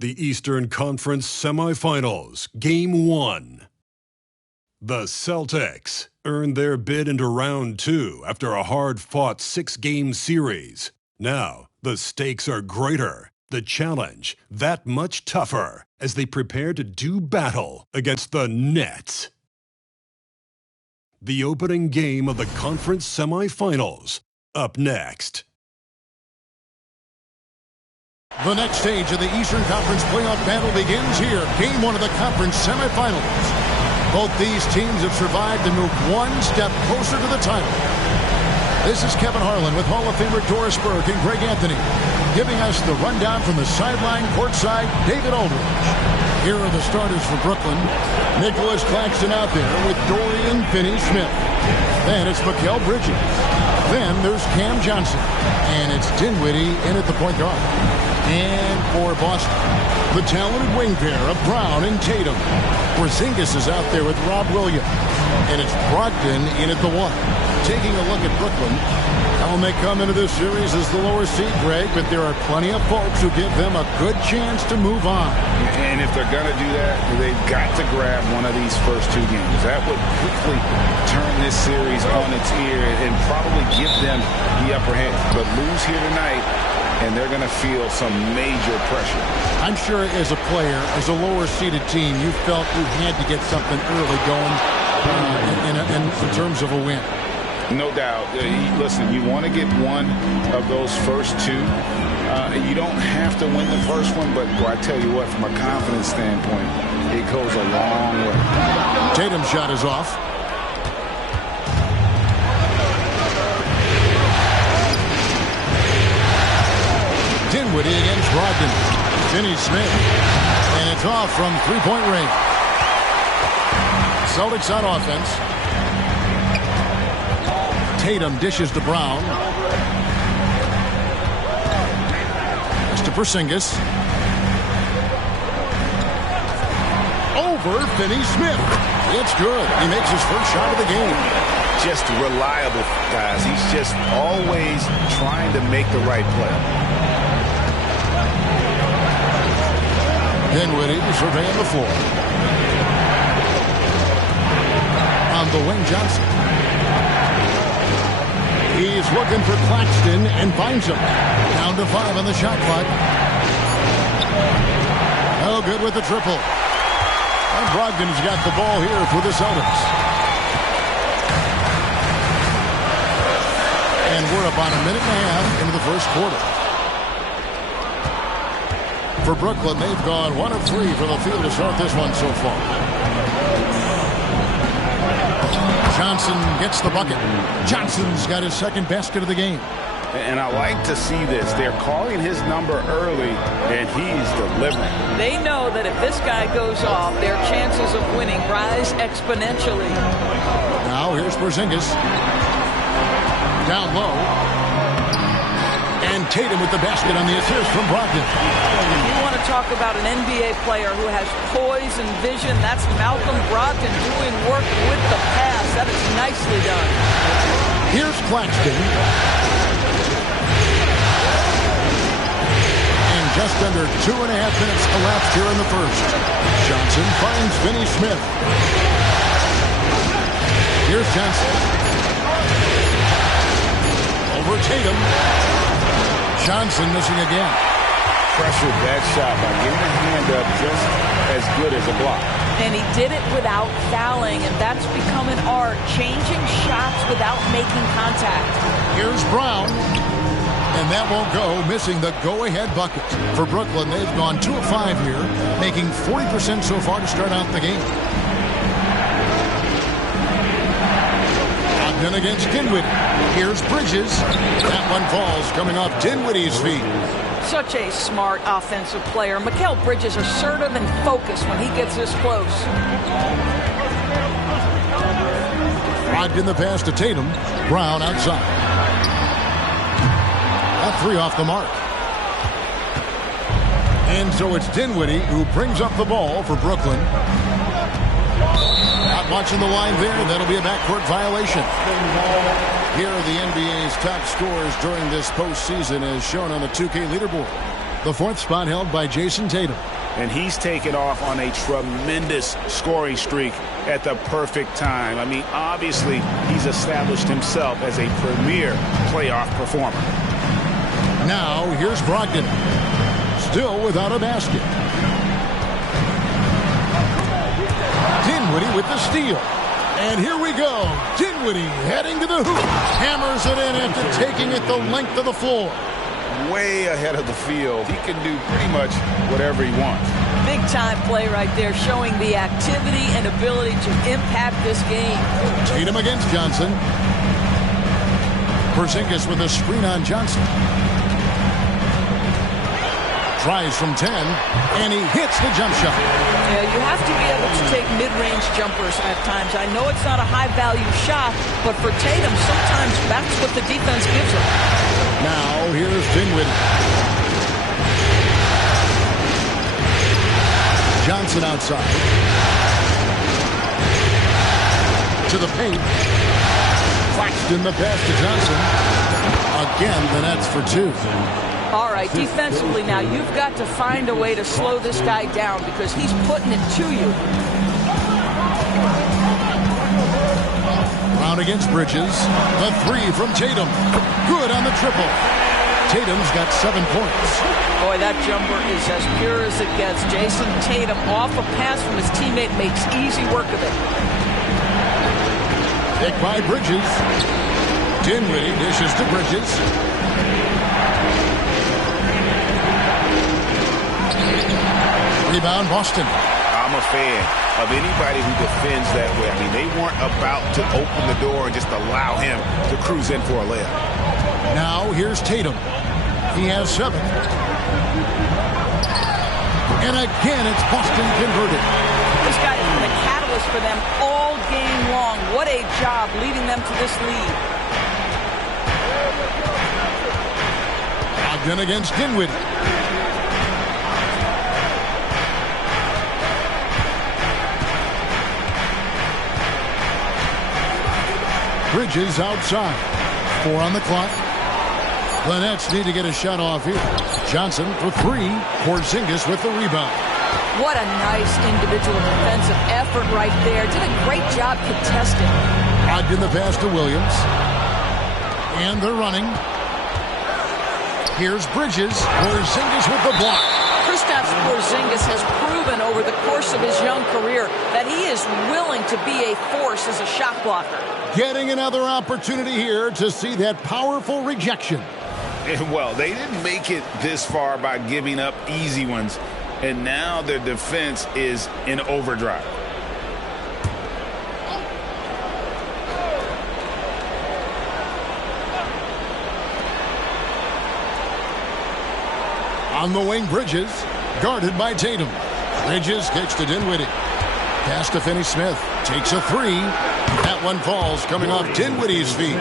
The Eastern Conference Semifinals, Game 1. The Celtics earned their bid into Round 2 after a hard-fought 6-game series. Now, the stakes are greater, the challenge that much tougher as they prepare to do battle against the Nets. The opening game of the conference semifinals, up next. The next stage of the Eastern Conference playoff battle begins here. Game 1 of the conference semifinals. Both these teams have survived and moved one step closer to the title. This is Kevin Harlan with Hall of Famer Doris Burke and Greg Anthony, giving us the rundown from the sideline courtside, David Aldridge. Here are the starters for Brooklyn. Nicholas Claxton out there with Dorian Finney-Smith. Then it's Mikal Bridges. Then there's Cam Johnson. And it's Dinwiddie in at the point guard. And for Boston, the talented wing pair of Brown and Tatum. Porzingis is out there with Rob Williams. And it's Brogdon in at the 1. Taking a look at Brooklyn, how they come into this series as the lower seed, Greg, but there are plenty of folks who give them a good chance to move on. And if they're going to do that, they've got to grab one of these first 2 games. That would quickly turn this series on its ear and probably give them the upper hand. But lose here tonight, and they're going to feel some major pressure. I'm sure as a player, as a lower-seeded team, you felt you had to get something early going in terms of a win. No doubt. Listen, you want to get one of those first 2. You don't have to win the first one, but I tell you what, from a confidence standpoint, it goes a long way. Tatum's shot is off. Dinwiddie against Brogdon. Finney-Smith. And it's off from three-point range. Celtics on offense. Tatum dishes to Brown. It's to Porzingis. Over Finney-Smith. It's good. He makes his first shot of the game. Just reliable, guys. He's just always trying to make the right play. Dinwiddie surveying the floor. On the wing, Johnson. He's looking for Claxton and finds him. Down to 5 on the shot clock. Oh, good with the triple. And Brogdon's got the ball here for the Celtics. And we're about a minute and a half into the first quarter. For Brooklyn, they've gone 1 of 3 from the field to start this one so far. Johnson gets the bucket. Johnson's got his second basket of the game. And I like to see this. They're calling his number early, and he's delivering. They know that if this guy goes off, their chances of winning rise exponentially. Now here's Porzingis. Down low. And Tatum with the basket on the assist from Brogdon. You want to talk about an NBA player who has poise and vision, that's Malcolm Brogdon doing work with the pass. That is nicely done. Here's Claxton. And just under 2.5 minutes elapsed here in the first. Johnson finds Finney-Smith. Here's Johnson. Over Tatum. Johnson missing again. Pressured that shot by getting a hand up just as good as a block. And he did it without fouling, and that's become an art, changing shots without making contact. Here's Brown. And that won't go, missing the go-ahead bucket. For Brooklyn, they've gone 2 of 5 here, making 40% so far to start out the game. Brogdon against Dinwiddie. Here's Bridges. That one falls, coming off Dinwiddie's feet. Such a smart offensive player. Mikal Bridges assertive and focused when he gets this close. Brogdon the pass to Tatum. Brown outside. That 3 off the mark. And so it's Dinwiddie who brings up the ball for Brooklyn. Not watching the line there. That'll be a backcourt violation. Here are the NBA's top scorers during this postseason as shown on the 2K leaderboard. The fourth spot held by Jason Tatum. And he's taken off on a tremendous scoring streak at the perfect time. I mean, obviously, he's established himself as a premier playoff performer. Now, here's Brogdon. Still without a basket. Dinwiddie with the steal. And here we go. Dinwiddie heading to the hoop. Hammers it in after taking it the length of the floor. Way ahead of the field. He can do pretty much whatever he wants. Big time play right there, showing the activity and ability to impact this game. Tatum against Johnson. Porzingis with a screen on Johnson. Tries from 10, and he hits the jump shot. Yeah, you have to be able to take mid-range jumpers at times. I know it's not a high-value shot, but for Tatum, sometimes that's what the defense gives him. Now, here's Dinwiddie. Johnson outside. To the paint. Claxton the pass to Johnson. Again, the Nets for two. All right, defensively now, you've got to find a way to slow this guy down because he's putting it to you. Brown against Bridges. The three from Tatum. Good on the triple. Tatum's got 7 points. Boy, that jumper is as pure as it gets. Jason Tatum off a pass from his teammate makes easy work of it. Pick by Bridges. Dinwiddie dishes to Bridges. Rebound, Boston. I'm a fan of anybody who defends that way. I mean, they weren't about to open the door and just allow him to cruise in for a layup. Now, here's Tatum. He has 7. And again, it's Boston converted. This guy has been a catalyst for them all game long. What a job leading them to this lead. Brogdon against Dinwiddie. Bridges outside. 4 on the clock. The Nets need to get a shot off here. Johnson for 3. Porzingis with the rebound. What a nice individual defensive effort right there. Did a great job contesting. Brogdon the pass to Williams. And they're running. Here's Bridges. Porzingis with the block. Kristaps Porzingis has proven over the course of his young career that he is willing to be a force as a shot blocker. Getting another opportunity here to see that powerful rejection. And well, they didn't make it this far by giving up easy ones. And now their defense is in overdrive. On the wing, Bridges. Guarded by Tatum. Bridges kicks to Dinwiddie. Pass to Finney-Smith. Takes a 3. That one falls coming off Dinwiddie's feet.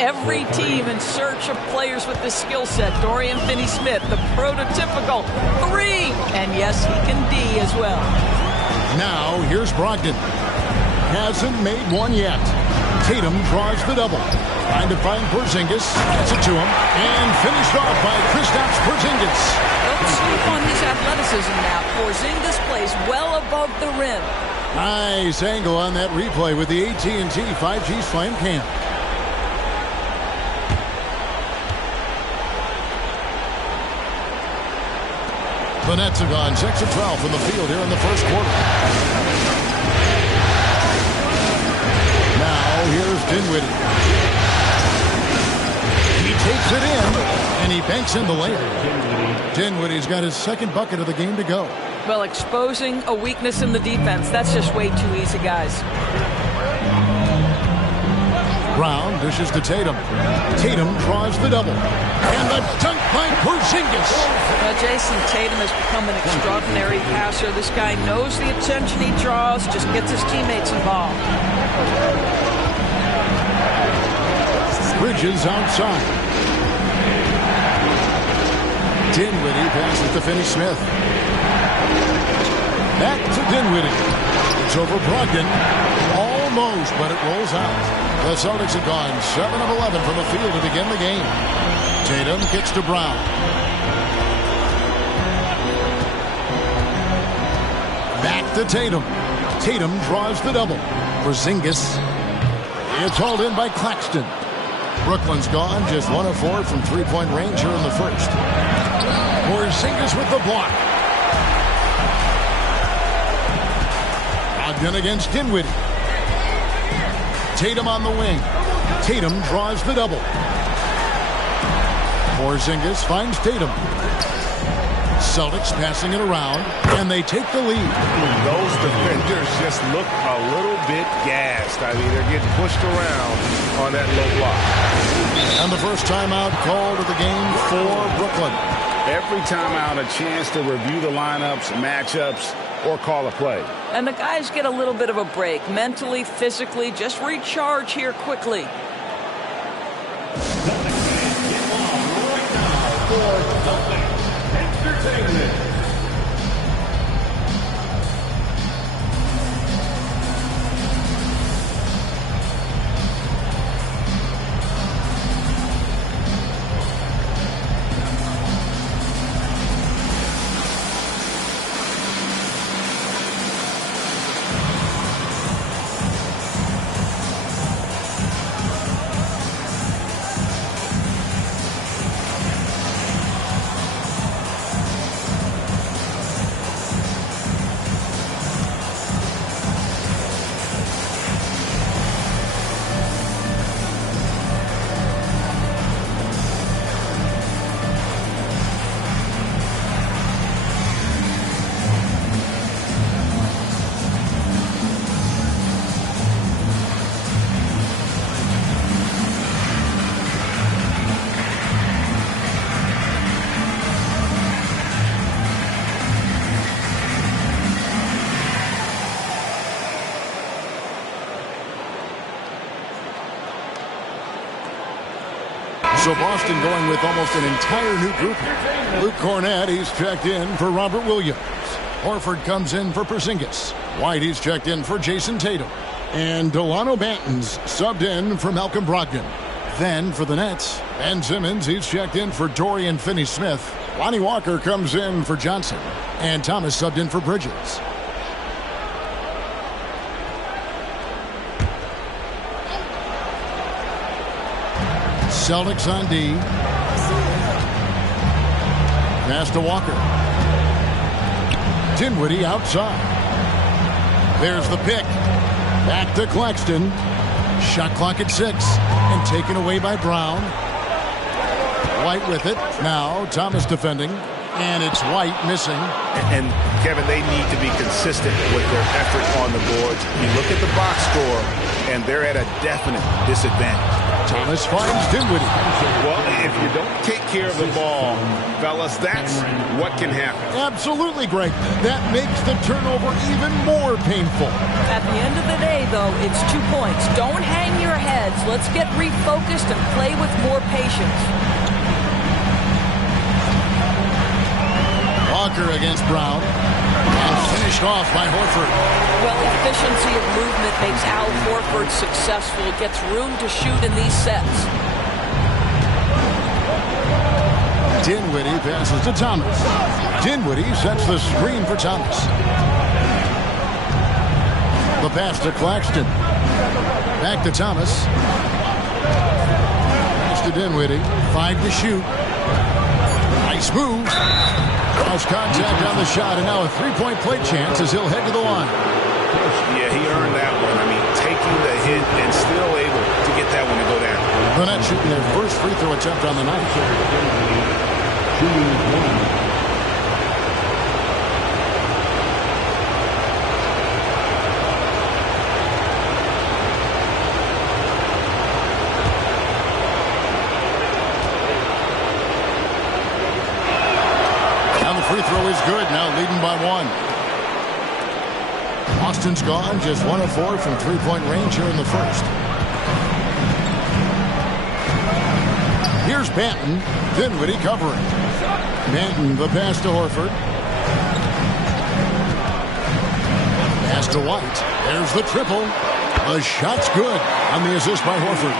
Every team in search of players with this skill set. Dorian Finney-Smith, the prototypical 3. And yes, he can D as well. Now, here's Brogdon. Hasn't made one yet. Tatum draws the double. Trying to find Porzingis. Gets it to him. And finished off by Kristaps Porzingis. Don't sleep on his athleticism now. Porzingis plays well above the rim. Nice angle on that replay with the AT&T 5G Slam Cam. The Nets have gone 6 of 12 from the field here in the first quarter. Now here's Dinwiddie. He takes it in, and he banks in the layup. Dinwiddie's got his second bucket of the game to go. Well, exposing a weakness in the defense, that's just way too easy, guys. Brown dishes to Tatum. Tatum draws the double. And the dunk by Porzingis. Well, Jason Tatum has become an extraordinary passer. This guy knows the attention he draws, just gets his teammates involved. Bridges outside. Dinwiddie passes to Finney-Smith. Back to Dinwiddie. It's over Brogdon. Almost, but it rolls out. The Celtics have gone 7 of 11 from the field to begin the game. Tatum kicks to Brown. Back to Tatum. Tatum draws the double. Porzingis. It's hauled in by Claxton. Brooklyn's gone, just 1 of 4 from three-point range here in the first. Porzingis with the block. Ogden against Dinwiddie. Tatum on the wing. Tatum draws the double. Porzingis finds Tatum. Celtics passing it around, and they take the lead. Those defenders just look a little bit gassed. I mean, they're getting pushed around on that low block. And the first timeout called of the game for Brooklyn. Every timeout, a chance to review the lineups, matchups, or call a play. And the guys get a little bit of a break, mentally, physically, just recharge here quickly. Entertainment. So Boston going with almost an entire new group. Luke Cornett, he's checked in for Robert Williams. Horford comes in for Porzingis. White, he's checked in for Jason Tatum. And Delano Banton's subbed in for Malcolm Brogdon. Then for the Nets, Ben Simmons, he's checked in for Dorian Finney-Smith. Lonnie Walker comes in for Johnson. And Thomas subbed in for Bridges. Celtics on D. Pass to Walker. Dinwiddie outside. There's the pick. Back to Claxton. Shot clock at 6. And taken away by Brown. White with it. Now Thomas defending. And it's White missing. And Kevin, they need to be consistent with their effort on the boards. You look at the box score, and they're at a definite disadvantage. Thomas finds Dinwiddie. Well, if you don't take care of the ball, fellas, that's what can happen. Absolutely, Greg. That makes the turnover even more painful. At the end of the day, though, it's 2 points. Don't hang your heads. Let's get refocused and play with more patience. Walker against Brown. And finished off by Horford. Well, efficiency of movement makes Al Horford successful. Gets room to shoot in these sets. Dinwiddie passes to Thomas. Dinwiddie sets the screen for Thomas. The pass to Claxton. Back to Thomas. Pass to Dinwiddie. 5 to shoot. Nice move. Cross contact on the shot, and now a three-point play chance as he'll head to the line. Yeah, he earned that one. I mean, taking the hit and still able to get that one to go down. The Nets shooting their first free throw attempt on the night. Free throw is good, now leading by 1. Boston's gone, just 1 of 4 from three-point range here in the first. Here's Banton. Dinwiddie covering. Banton, the pass to Horford. Pass to White. There's the triple. The shot's good on the assist by Horford.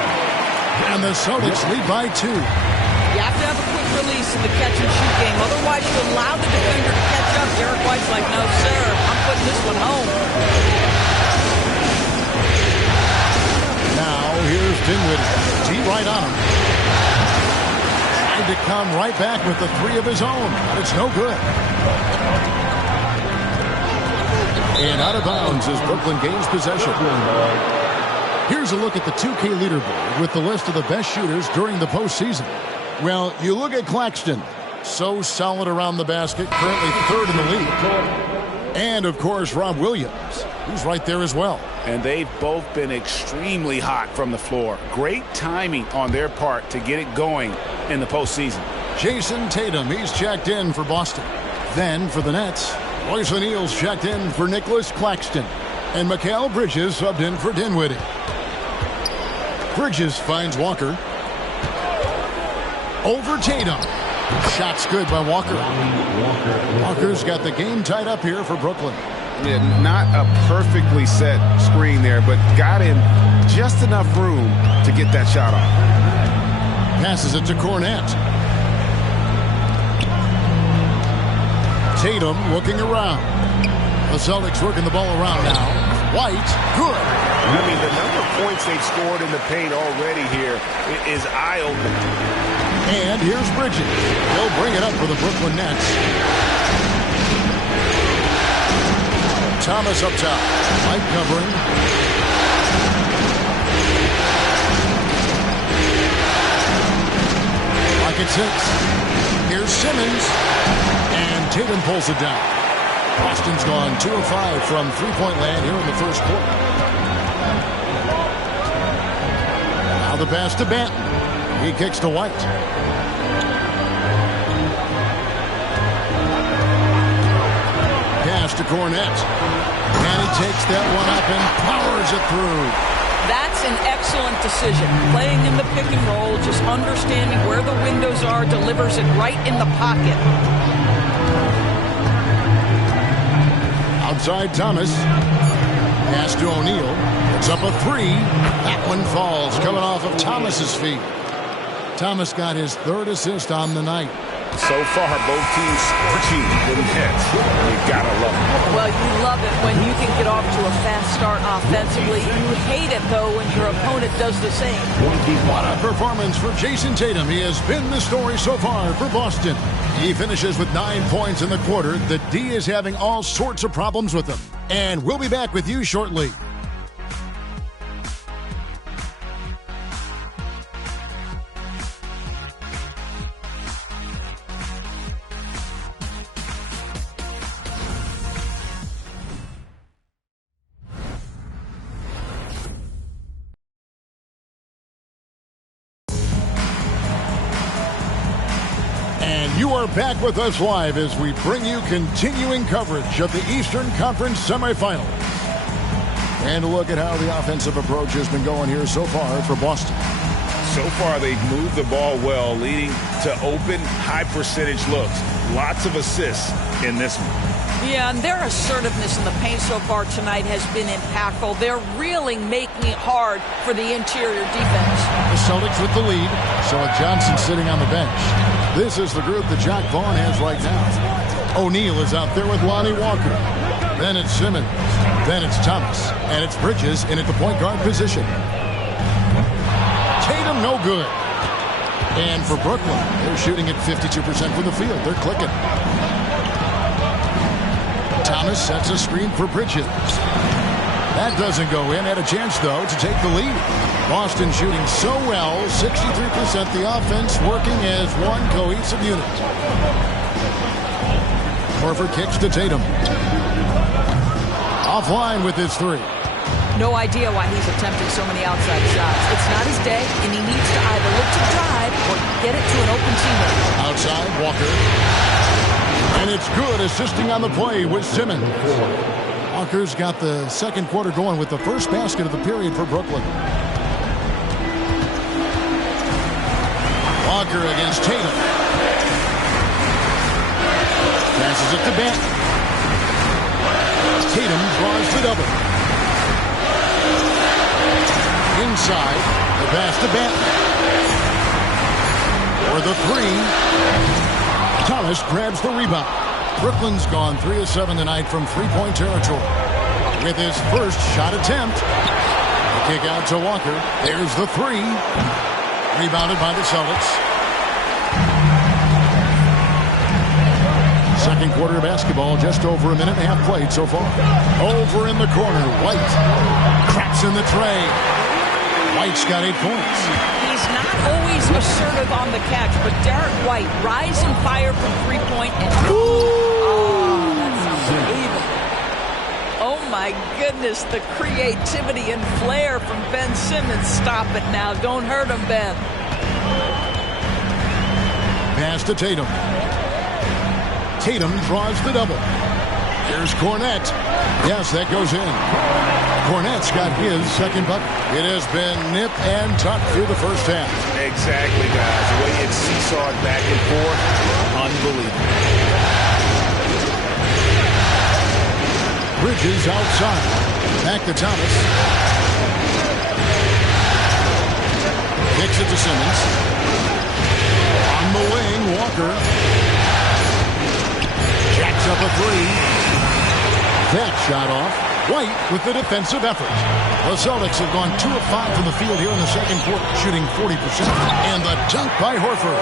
And the Celtics lead by 2. You have to have a quick release in the catch-and-shoot game. Otherwise, you allow the defender to catch up. Derek White's like, no, sir, I'm putting this one home. Now, here's Dinwiddie. Deep right on him. Trying to come right back with the three of his own, but it's no good. And out of bounds as Brooklyn gains possession. Here's a look at the 2K leaderboard with the list of the best shooters during the postseason. Well, you look at Claxton. So solid around the basket, currently third in the league. And, of course, Rob Williams, who's right there as well. And they've both been extremely hot from the floor. Great timing on their part to get it going in the postseason. Jason Tatum, he's checked in for Boston. Then for the Nets, Royce O'Neal's checked in for Nicholas Claxton. And Mikal Bridges subbed in for Dinwiddie. Bridges finds Walker. Over Tatum. Shot's good by Walker. Walker's got the game tied up here for Brooklyn. Yeah, not a perfectly set screen there, but got in just enough room to get that shot off. Passes it to Cornette. Tatum looking around. The Celtics working the ball around now. White, good. I mean, the number of points they've scored in the paint already here is eye-opening. And here's Bridges. He'll bring it up for the Brooklyn Nets. Thomas up top. White covering. Pocket six. Here's Simmons. And Tatum pulls it down. Boston's gone 2 of 5 from three-point land here in the first quarter. Now the pass to Banton. He kicks to White. Pass to Cornette. And he takes that one up and powers it through. That's an excellent decision. Playing in the pick and roll, just understanding where the windows are, delivers it right in the pocket. Outside Thomas. Pass to O'Neal. It's up a three. That one falls, coming off of Thomas's feet. Thomas got his third assist on the night. So far, both teams scorching with hits. You gotta love it. Well, you love it when you can get off to a fast start offensively. You hate it, though, when your opponent does the same. What a performance for Jason Tatum. He has been the story so far for Boston. He finishes with 9 points in the quarter. The D is having all sorts of problems with him. And we'll be back with you shortly. You are back with us live as we bring you continuing coverage of the Eastern Conference semifinals. And a look at how the offensive approach has been going here so far for Boston. So far, they've moved the ball well, leading to open, high-percentage looks. Lots of assists in this one. Yeah, and their assertiveness in the paint so far tonight has been impactful. They're really making it hard for the interior defense. The Celtics with the lead. So with Johnson sitting on the bench. This is the group that Jack Vaughn has right now. O'Neal is out there with Lonnie Walker. Then it's Simmons. Then it's Thomas. And it's Bridges in at the point guard position. Tatum no good. And for Brooklyn, they're shooting at 52% from the field. They're clicking. Thomas sets a screen for Bridges. That doesn't go in. Had a chance, though, to take the lead. Boston shooting so well, 63%. The offense working as one cohesive unit. Horford kicks to Tatum. Offline with his three. No idea why he's attempting so many outside shots. It's not his day, and he needs to either look to drive or get it to an open teammate. Outside, Walker. And it's good, assisting on the play with Simmons. Walker's got the second quarter going with the first basket of the period for Brooklyn. Walker against Tatum. Passes it to Banton. Tatum draws the double. Inside, the pass to Banton. For the three. Thomas grabs the rebound. Brooklyn's gone 3 of 7 tonight from three-point territory. With his first shot attempt. The kick out to Walker. There's the three. Rebounded by the Celtics. Second quarter basketball, just over a minute and a half played so far. Over in the corner, White craps in the tray. White's got 8 points. He's not always assertive on the catch, but Derek White, rising fire from three-point and oh, that's unbelievable. Oh my goodness, the creativity and flair from Ben Simmons. Stop it now. Don't hurt him, Ben. Pass to Tatum. Tatum draws the double. Here's Cornette. Yes, that goes in. Cornette's got his second bucket. It has been nip and tuck through the first half. Exactly, guys. The way it's seesawed back and forth, unbelievable. Bridges outside. Back to Thomas. Kicks it to Simmons. On the wing, Walker. Jacks up a three. That shot off. White with the defensive effort. The Celtics have gone 2 of 5 from the field here in the second quarter, shooting 40%. And the dunk by Horford.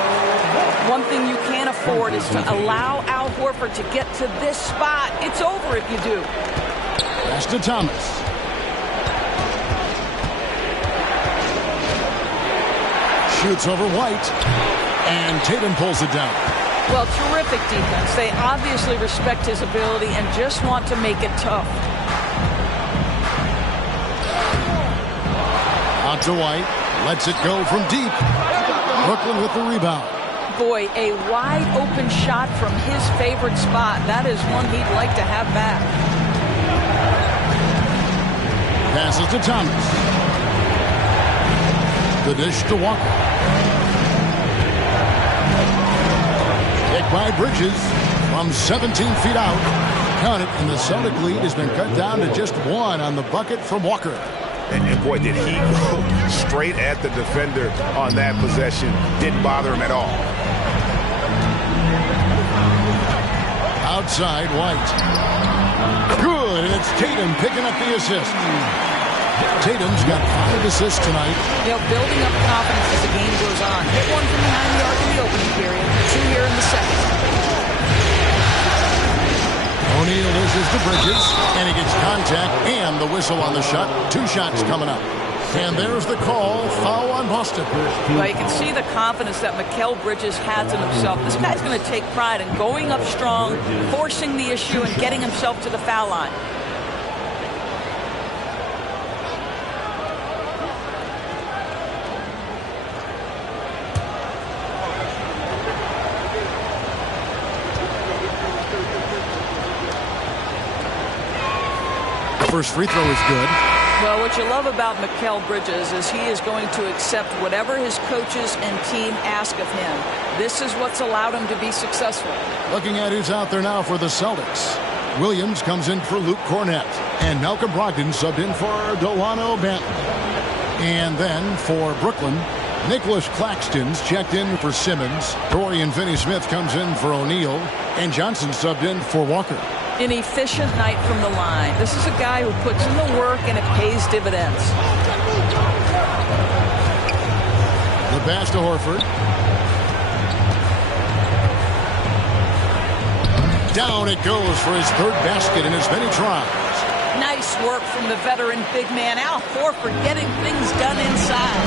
One thing you can't afford is to allow Al Horford to get to this spot. It's over if you do. Pass to Thomas. Shoots over White. And Tatum pulls it down. Well, terrific defense. They obviously respect his ability and just want to make it tough. Out to White. Lets it go from deep. Brooklyn with the rebound. Boy, a wide open shot from his favorite spot. That is one he'd like to have back. Passes to Thomas. The dish to Walker. Kick by Bridges from 17 feet out. Count it, and the Celtic lead has been cut down to just 1 on the bucket from Walker. And boy, did he go straight at the defender on that possession. Didn't bother him at all. Outside, White. Good, and it's Tatum picking up the assist. Tatum's got 5 assists tonight. You know, building up confidence as the game goes on. Hit one from behind the arc in the opening period. 2 here in the second. O'Neal loses to Bridges, and he gets contact and the whistle on the shot. 2 shots coming up. And there's the call. Foul on Boston. Well, you can see the confidence that Mikal Bridges has in himself. This guy's going to take pride in going up strong, forcing the issue, and getting himself to the foul line. First free throw is good. Well, what you love about Mikal Bridges is he is going to accept whatever his coaches and team ask of him. This is what's allowed him to be successful. Looking at who's out there now for the Celtics. Williams comes in for Luke Cornette. And Malcolm Brogdon subbed in for Delano Banton. And then for Brooklyn, Nicholas Claxton's checked in for Simmons. Dorian Finney-Smith comes in for O'Neal. And Johnson subbed in for Walker. An efficient night from the line. This is a guy who puts in the work and it pays dividends. The pass to Horford. Down it goes for his 3rd basket in as many tries. Nice work from the veteran big man, Al Horford, getting things done inside.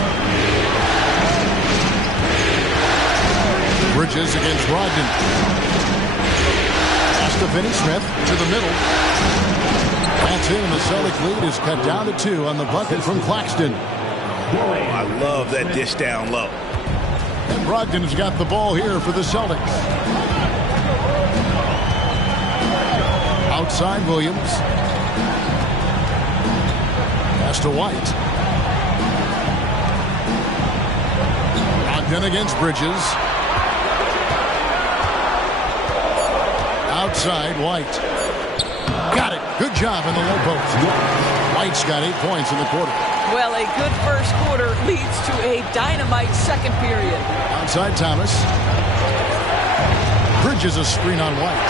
Bridges against Brogdon. To Finney-Smith to the middle. That's in, and the Celtic lead is cut down to 2 on the bucket from Claxton. Oh, I love that dish down low. And Brogdon has got the ball here for the Celtics. Outside Williams. Pass to White. Brogdon against Bridges. Outside, White. Got it. Good job in the low post. White's got 8 points in the quarter. Well, a good first quarter leads to a dynamite second period. Outside Thomas. Bridges a screen on White.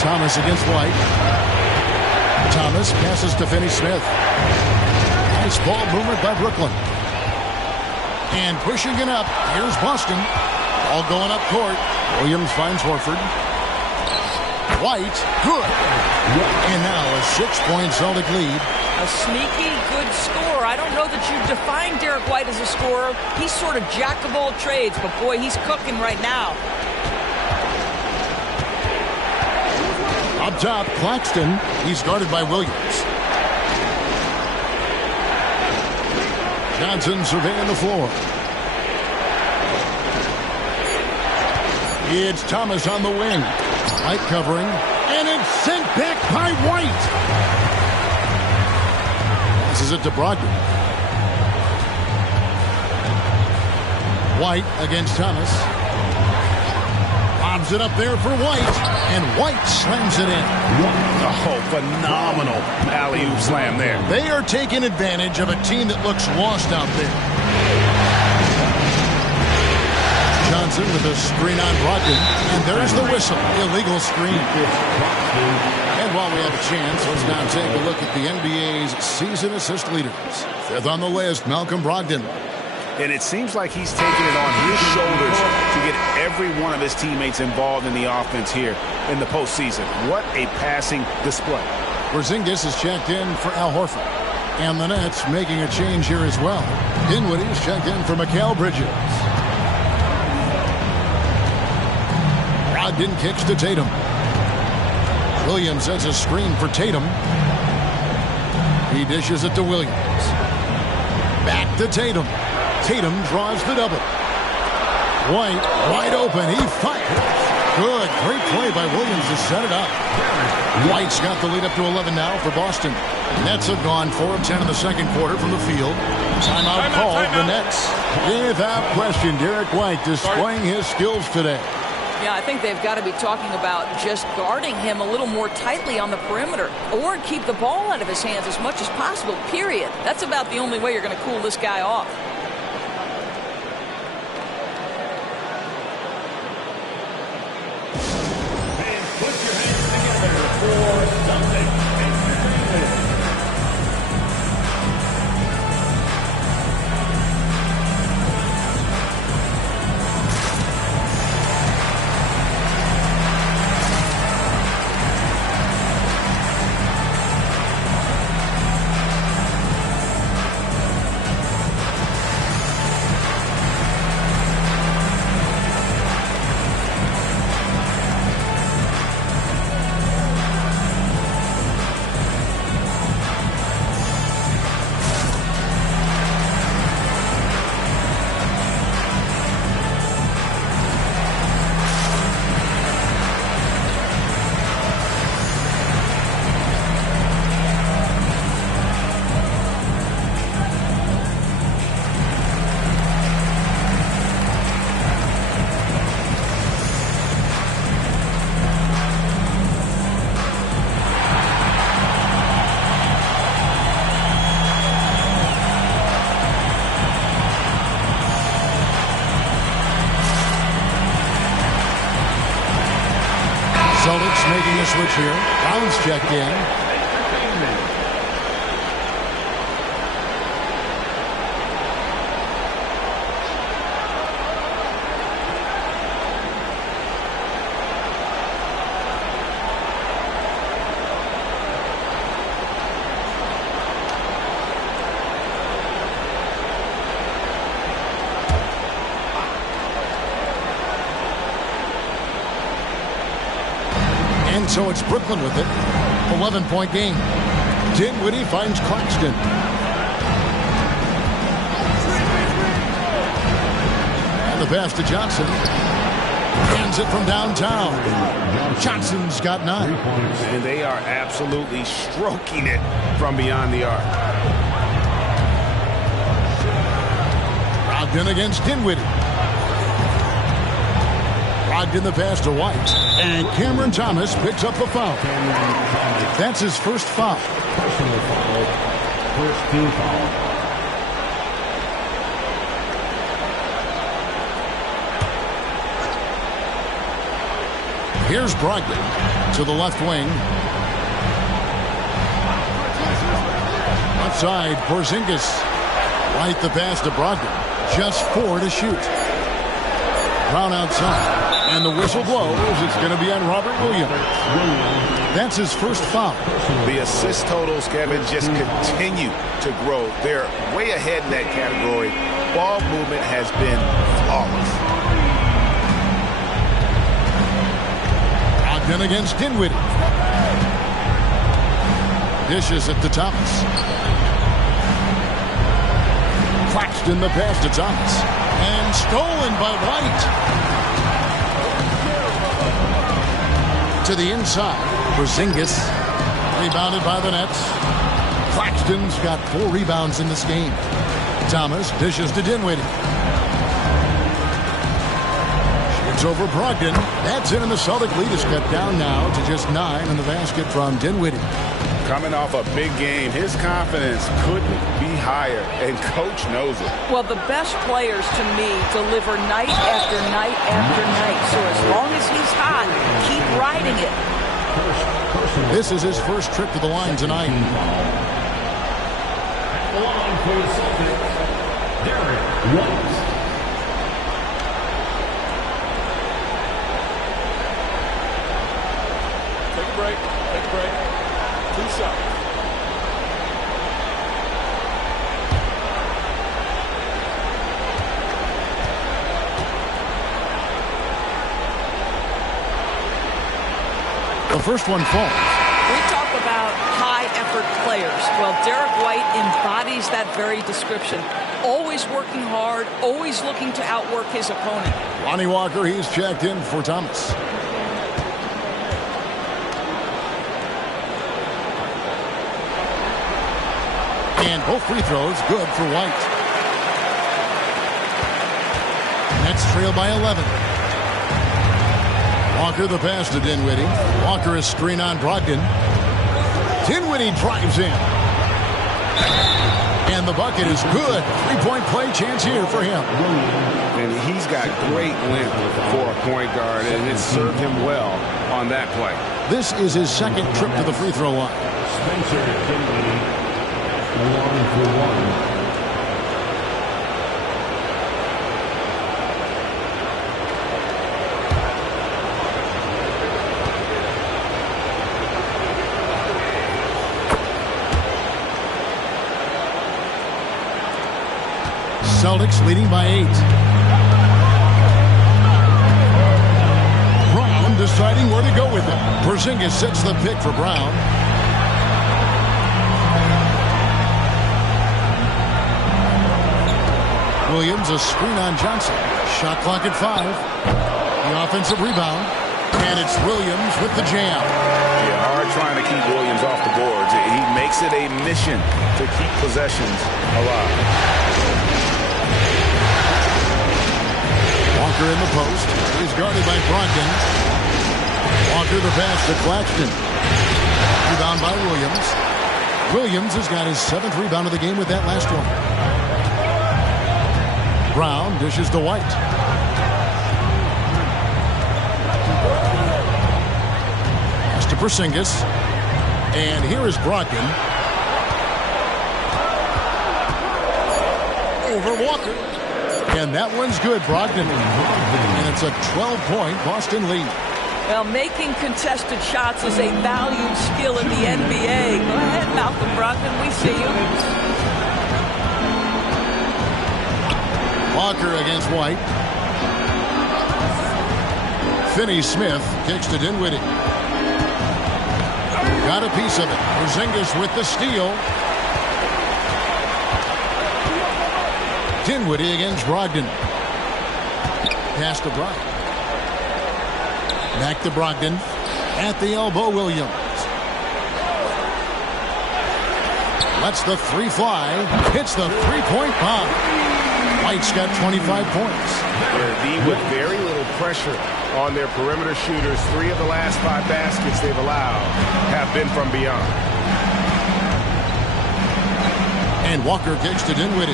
Thomas against White. Thomas passes to Finney-Smith. Nice ball movement by Brooklyn. And pushing it up. Here's Boston. All going up court. Williams finds Horford. White, good. And now a 6-point Celtic lead. A sneaky good score. I don't know that you define Derek White as a scorer. He's sort of jack of all trades, but boy, he's cooking right now. Up top, Claxton. He's guarded by Williams. Johnson surveying the floor. It's Thomas on the wing. White covering. And it's sent back by White. Passes it to Brogdon. White against Thomas. Lobs it up there for White. And White slams it in. Oh, phenomenal alley-oop slam there. They are taking advantage of a team that looks lost out there. Johnson with a screen on Brogdon. And there's the whistle. Illegal screen. And while we have a chance, let's now take a look at the NBA's season assist leaders. Fifth on the list, Malcolm Brogdon. And it seems like he's taking it on his shoulders to get every one of his teammates involved in the offense here in the postseason. What a passing display. Porzingis is checked in for Al Horford. And the Nets making a change here as well. Dinwiddie is checked in for Mikal Bridges. Brogdon kicks to Tatum. Williams sets a screen for Tatum. He dishes it to Williams. Back to Tatum. Tatum draws the double. White wide open. He fires. Good. Great play by Williams to set it up. White's got the lead up to 11 now for Boston. Nets have gone 4 of 10 in the second quarter from the field. Timeout called the Nets. Without question, Derek White displaying his skills today. Yeah, I think they've got to be talking about just guarding him a little more tightly on the perimeter or keep the ball out of his hands as much as possible, period. That's about the only way you're going to cool this guy off. Put your hands together for Celtics. Celtics making a switch here. Brown's checked in. And so it's Brooklyn with it. 11-point game. Dinwiddie finds Claxton. And the pass to Johnson. Hands it from downtown. Johnson's got 9. And they are absolutely stroking it from beyond the arc. Brogdon against Dinwiddie. Brogdon the pass to White. And Cameron Thomas picks up the foul. That's his first foul. Personal foul. First team foul. Here's Brogdon to the left wing. Outside, Porzingis. White the pass to Brogdon. Just 4 to shoot. Brown outside. And the whistle blows. It's going to be on Robert Williams. That's his first foul. The assist totals, Kevin, just continue to grow. They're way ahead in that category. Ball movement has been flawless. Brogdon against Dinwiddie. Dishes it to Thomas. Claxton the pass to Thomas. And stolen by White. To the inside. Porzingis. Rebounded by the Nets. Claxton's got 4 rebounds in this game. Thomas dishes to Dinwiddie. Shoots over Brogdon. That's in, and the Celtic lead is cut down now to just 9 in the basket from Dinwiddie. Coming off a big game, his confidence couldn't be higher, and coach knows it. Well, the best players, to me, deliver night after night after night. So as long as he's hot, keep riding it. This is his first trip to the line tonight. At the line for the Celtics, Derek White. Take a break. Take a break. 2 shots. The first one falls. We talk about high-effort players. Well, Derek White embodies that very description. Always working hard, always looking to outwork his opponent. Lonnie Walker, he's checked in for Thomas. And both free throws good for White. Nets trail by 11. Walker the pass to Dinwiddie. Walker is screen on Brogdon. Dinwiddie drives in. And the bucket is good. 3-point play chance here for him. And he's got great length for a point guard, and it served him well on that play. This is his second trip to the free throw line. Spencer Dinwiddie. The line for 1. Celtics leading by 8. Brown deciding where to go with it. Porzingis sets the pick for Brown. Williams a screen on Johnson. Shot clock at 5. The offensive rebound. And it's Williams with the jam. Yeah, hard trying to keep Williams off the boards. He makes it a mission to keep possessions alive. Walker in the post. He's guarded by Brogdon. Walker the pass to Claxton. Rebound by Williams. Williams has got his 7th rebound of the game with that last one. Brown dishes to White. Pass to Porzingis. And here is Brogdon. Over Walker. And that one's good, Brogdon. And it's a 12-point Boston lead. Well, making contested shots is a valued skill in the NBA. Go ahead, Malcolm Brogdon. We see you. Walker against White. Finney-Smith kicks to Dinwiddie. Got a piece of it. Porzingis with the steal. Dinwiddie against Brogdon. Pass to Brogdon. Back to Brogdon. At the elbow, Williams. Lets the 3 fly. Hits the 3-point bomb. White White's got 25 points. They're with very little pressure on their perimeter shooters. 3 of the last 5 baskets they've allowed have been from beyond. And Walker kicks to Dinwiddie.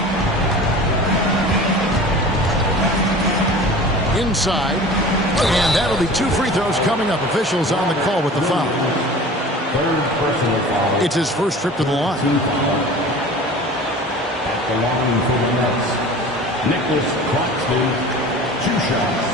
Inside. And that'll be 2 free throws coming up. Officials on the call with the foul. It's his first trip to the line. At the line for the Nets, Nicholas Claxton, 2 shots.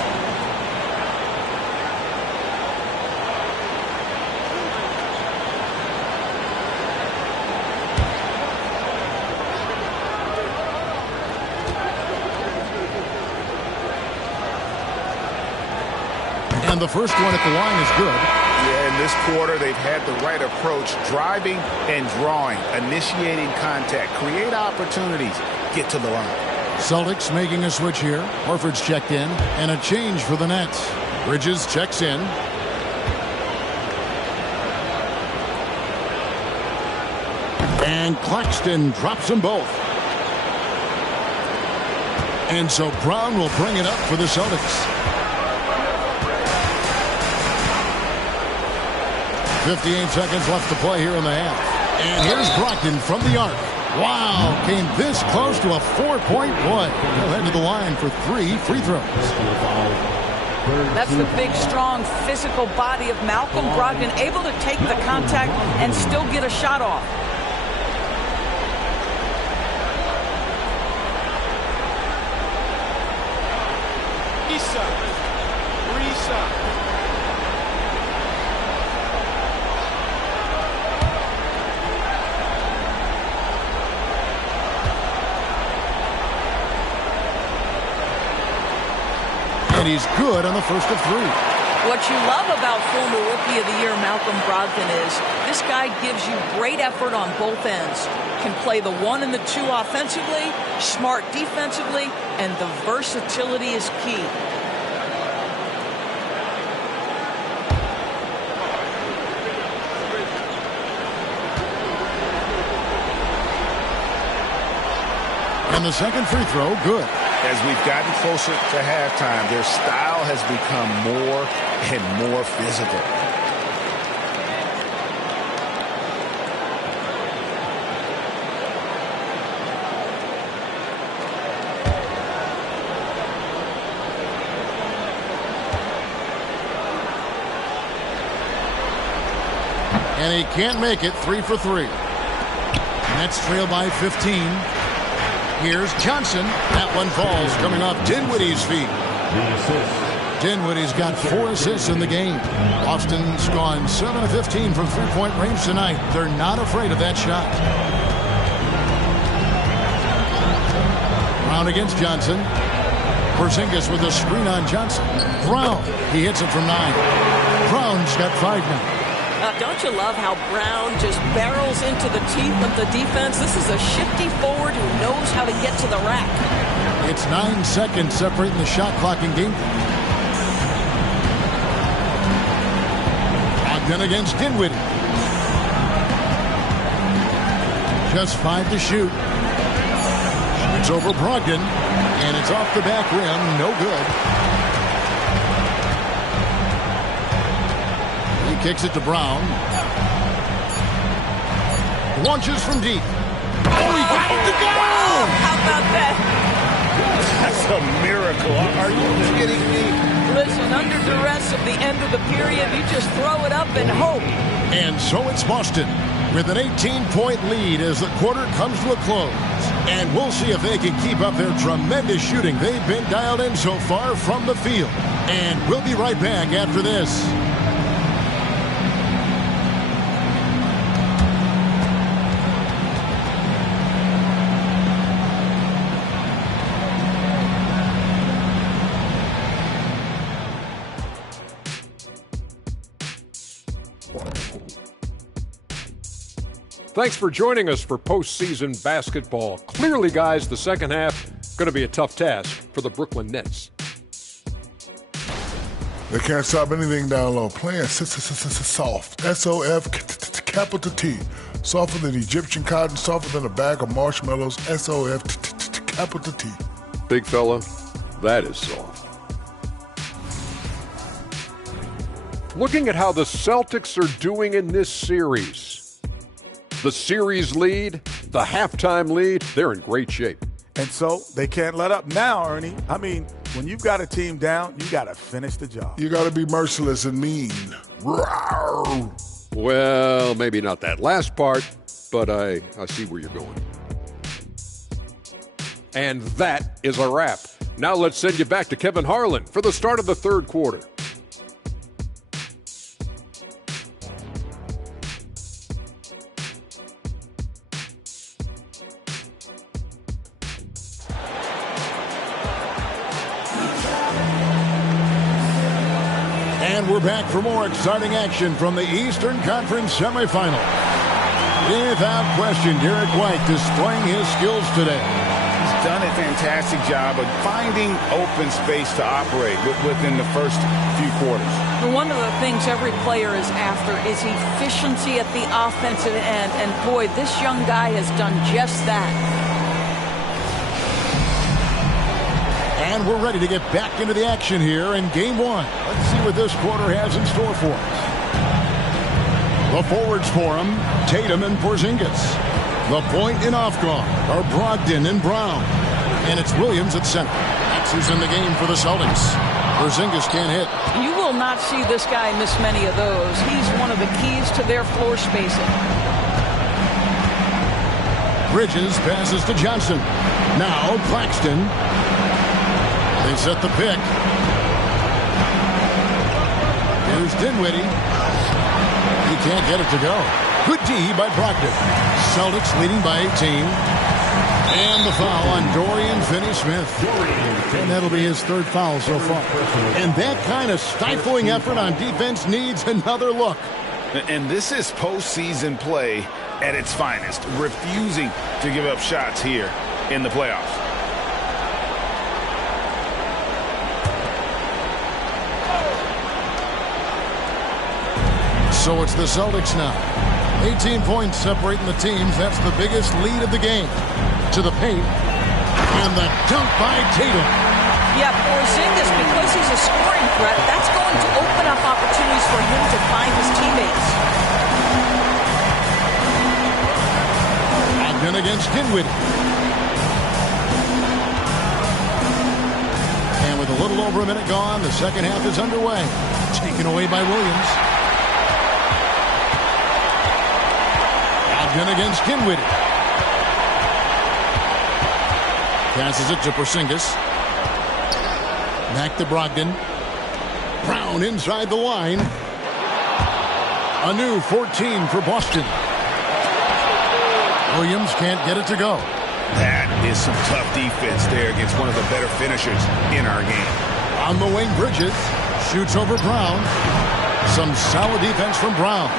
And the first one at the line is good. Yeah, in this quarter, they've had the right approach, driving and drawing, initiating contact, create opportunities, get to the line. Celtics making a switch here. Horford's checked in, and a change for the Nets. Bridges checks in. And Claxton drops them both. And so Brown will bring it up for the Celtics. 58 seconds left to play here in the half. And here's Brogdon from the arc. Wow, came this close to a 4-point play. He'll head to the line for 3 free throws. That's the big, strong, physical body of Malcolm Brogdon, able to take the contact and still get a shot off. And he's good on the first of 3. What you love about former Rookie of the Year Malcolm Brogdon is this guy gives you great effort on both ends. Can play the 1 and the 2 offensively, smart defensively, and the versatility is key. And the second free throw, good. As we've gotten closer to halftime, their style has become more and more physical. And he can't make it. 3 for 3. Nets trail by 15. Here's Johnson. That one falls, coming off Dinwiddie's feet. Dinwiddie's got 4 assists in the game. Boston's gone 7 of 15 from 3-point range tonight. They're not afraid of that shot. Brown against Johnson. Porzingis with a screen on Johnson. Brown, he hits it from 9. Brown's got 5 now. Don't you love how Brown just barrels into the teeth of the defense? This is a shifty forward who knows how to get to the rack. It's 9 seconds separating the shot clock in game. Brogdon against Dinwiddie. Just 5 to shoot. It's over Brogdon, and it's off the back rim. No good. Kicks it to Brown. Launches from deep. Oh, he got it to go! How about that? That's a miracle. Are you kidding me? Listen, under duress at the end of the period, you just throw it up and hope. And so it's Boston with an 18-point lead as the quarter comes to a close. And we'll see if they can keep up their tremendous shooting they've been dialed in so far from the field. And we'll be right back after this. Thanks for joining us for postseason basketball. Clearly, guys, the second half going to be a tough task for the Brooklyn Nets. They can't stop anything down low. Playing soft. S-O-F capital T. Softer than Egyptian cotton, softer than a bag of marshmallows. S-O-F capital T. Big fella, that is soft. Looking at how the Celtics are doing in this series. The series lead, the halftime lead, they're in great shape. And so they can't let up now, Ernie. I mean, when you've got a team down, you got to finish the job. You got to be merciless and mean. Rawr. Well, maybe not that last part, but I see where you're going. And that is a wrap. Now let's send you back to Kevin Harlan for the start of the third quarter. And we're back for more exciting action from the Eastern Conference semifinal. Without question, Derek White displaying his skills today. He's done a fantastic job of finding open space to operate within the first few quarters. One of the things every player is after is efficiency at the offensive end. And boy, this young guy has done just that. And we're ready to get back into the action here in game one. Let's see what this quarter has in store for us. The forwards for him, Tatum and Porzingis. The point and off guard are Brogdon and Brown. And it's Williams at center. That's who's in the game for the Celtics. Porzingis can't hit. You will not see this guy miss many of those. He's one of the keys to their floor spacing. Bridges passes to Johnson. Now Claxton. They set the pick. Here's Dinwiddie. He can't get it to go. Good D by Brogdon. Celtics leading by 18. And the foul on Dorian Finney-Smith. And that'll be his third foul so far. And that kind of stifling effort on defense needs another look. And this is postseason play at its finest. Refusing to give up shots here in the playoffs. So it's the Celtics now. 18 points separating the teams. That's the biggest lead of the game. To the paint. And the dunk by Tatum. Yeah, Porzingis, because he's a scoring threat, that's going to open up opportunities for him to find his teammates. Ogden against Dinwiddie. And with a little over a minute gone, the second half is underway. Taken away by Williams. Ogden against Dinwiddie. Passes it to Porzingis. Back to Brogdon. Brown inside the line. A new 14 for Boston. Williams can't get it to go. That is some tough defense there against one of the better finishers in our game. On the wing, Bridges shoots over Brown. Some solid defense from Brown.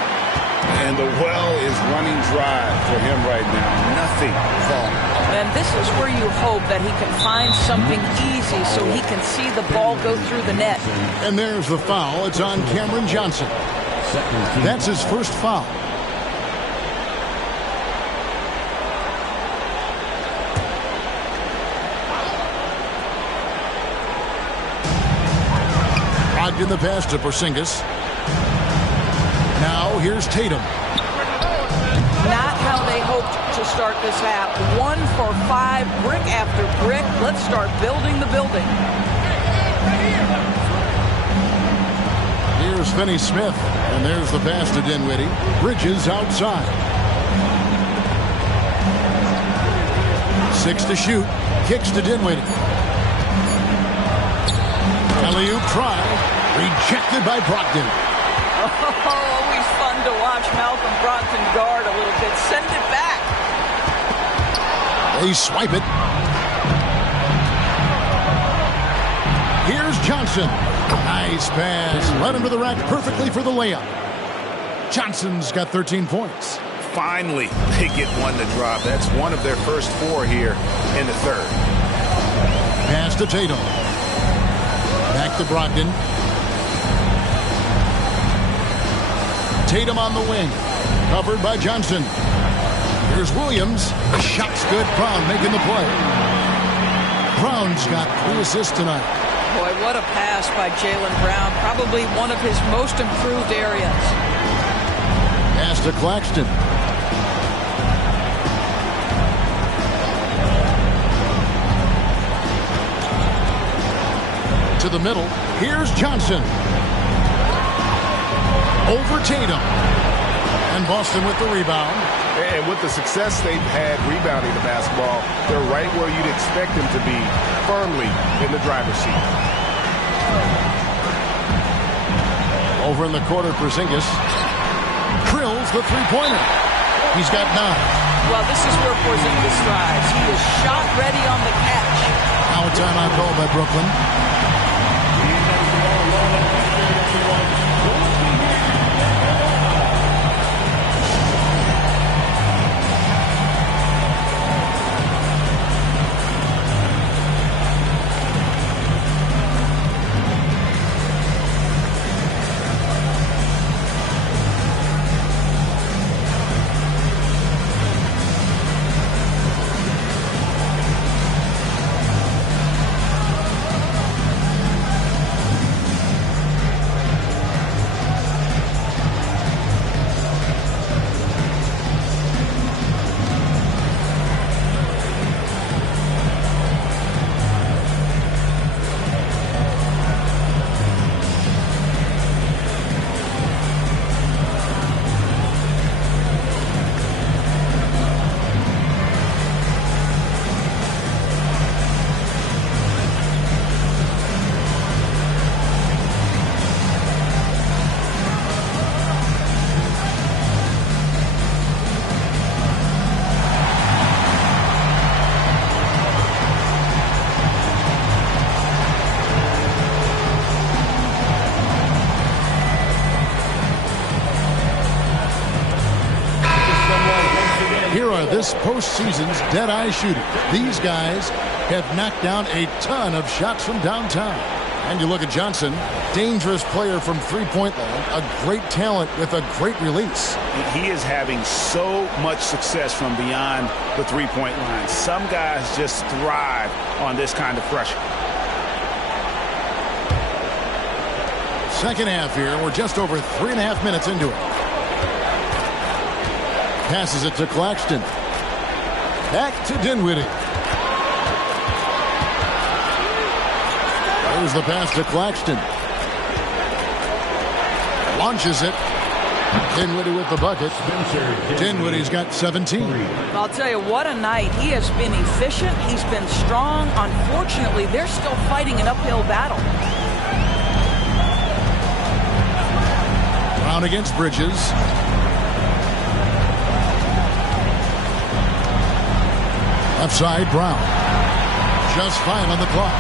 And the well is running dry for him right now. Nothing falling. And this is where you hope that he can find something easy so he can see the ball go through the net. And there's the foul. It's on Cameron Johnson. That's his first foul. Ogden the pass to Porzingis. Now here's Tatum. Not how they hoped to start this half. 1 for 5, brick after brick. Let's start building the building. Here's Finney-Smith. And there's the pass to Dinwiddie. Bridges outside. 6 to shoot. Kicks to Dinwiddie. Alley-oop try. Rejected by Brogdon. Oh, always fun to watch Malcolm Brogdon guard a little bit. Send it back. They swipe it. Here's Johnson. Nice pass. Led him to the rack perfectly for the layup. Johnson's got 13 points. Finally, they get one to drop. That's one of their first 4 here in the third. Pass to Tatum. Back to Brogdon. Tatum on the wing. Covered by Johnson. Here's Williams. The shot's good. Brown making the play. Brown's got 3 assists tonight. Boy, what a pass by Jaylen Brown. Probably one of his most improved areas. Pass to Claxton. To the middle. Here's Johnson. Over Tatum. And Boston with the rebound. And with the success they've had rebounding the basketball, they're right where you'd expect them to be, firmly in the driver's seat. Over in the corner, Porzingis. Drills the three-pointer. He's got 9. Well, this is where Porzingis thrives. He is shot ready on the catch. Now a timeout called by Brooklyn. Here are this postseason's dead-eye shooters. These guys have knocked down a ton of shots from downtown. And you look at Johnson, dangerous player from three-point land, a great talent with a great release. He is having so much success from beyond the three-point line. Some guys just thrive on this kind of pressure. Second half here. We're just over 3.5 minutes into it. Passes it to Claxton. Back to Dinwiddie. There's the pass to Claxton. Launches it. Dinwiddie with the bucket. Dinwiddie's got 17. I'll tell you, what a night. He has been efficient. He's been strong. Unfortunately, they're still fighting an uphill battle. Brown against Bridges. Left side, Brown. Just 5 on the clock.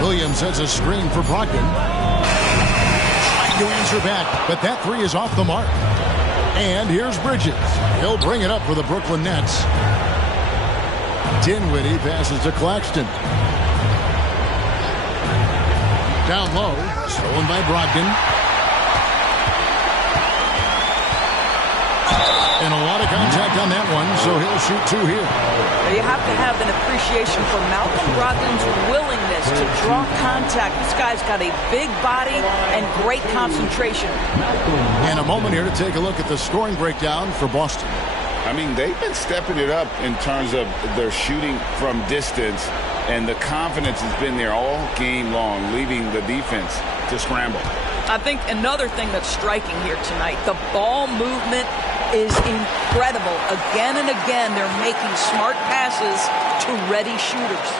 Williams has a screen for Brogdon. Trying to answer back, but that 3 is off the mark. And here's Bridges. He'll bring it up for the Brooklyn Nets. Dinwiddie passes to Claxton. Down low, stolen by Brogdon. And a lot of contact on that one, so he'll shoot 2 here. You have to have an appreciation for Malcolm Brogdon's willingness to draw contact. This guy's got a big body and great concentration. And a moment here to take a look at the scoring breakdown for Boston. I mean, they've been stepping it up in terms of their shooting from distance, and the confidence has been there all game long, leaving the defense to scramble. I think another thing that's striking here tonight, the ball movement is incredible. Again and again, they're making smart passes to ready shooters.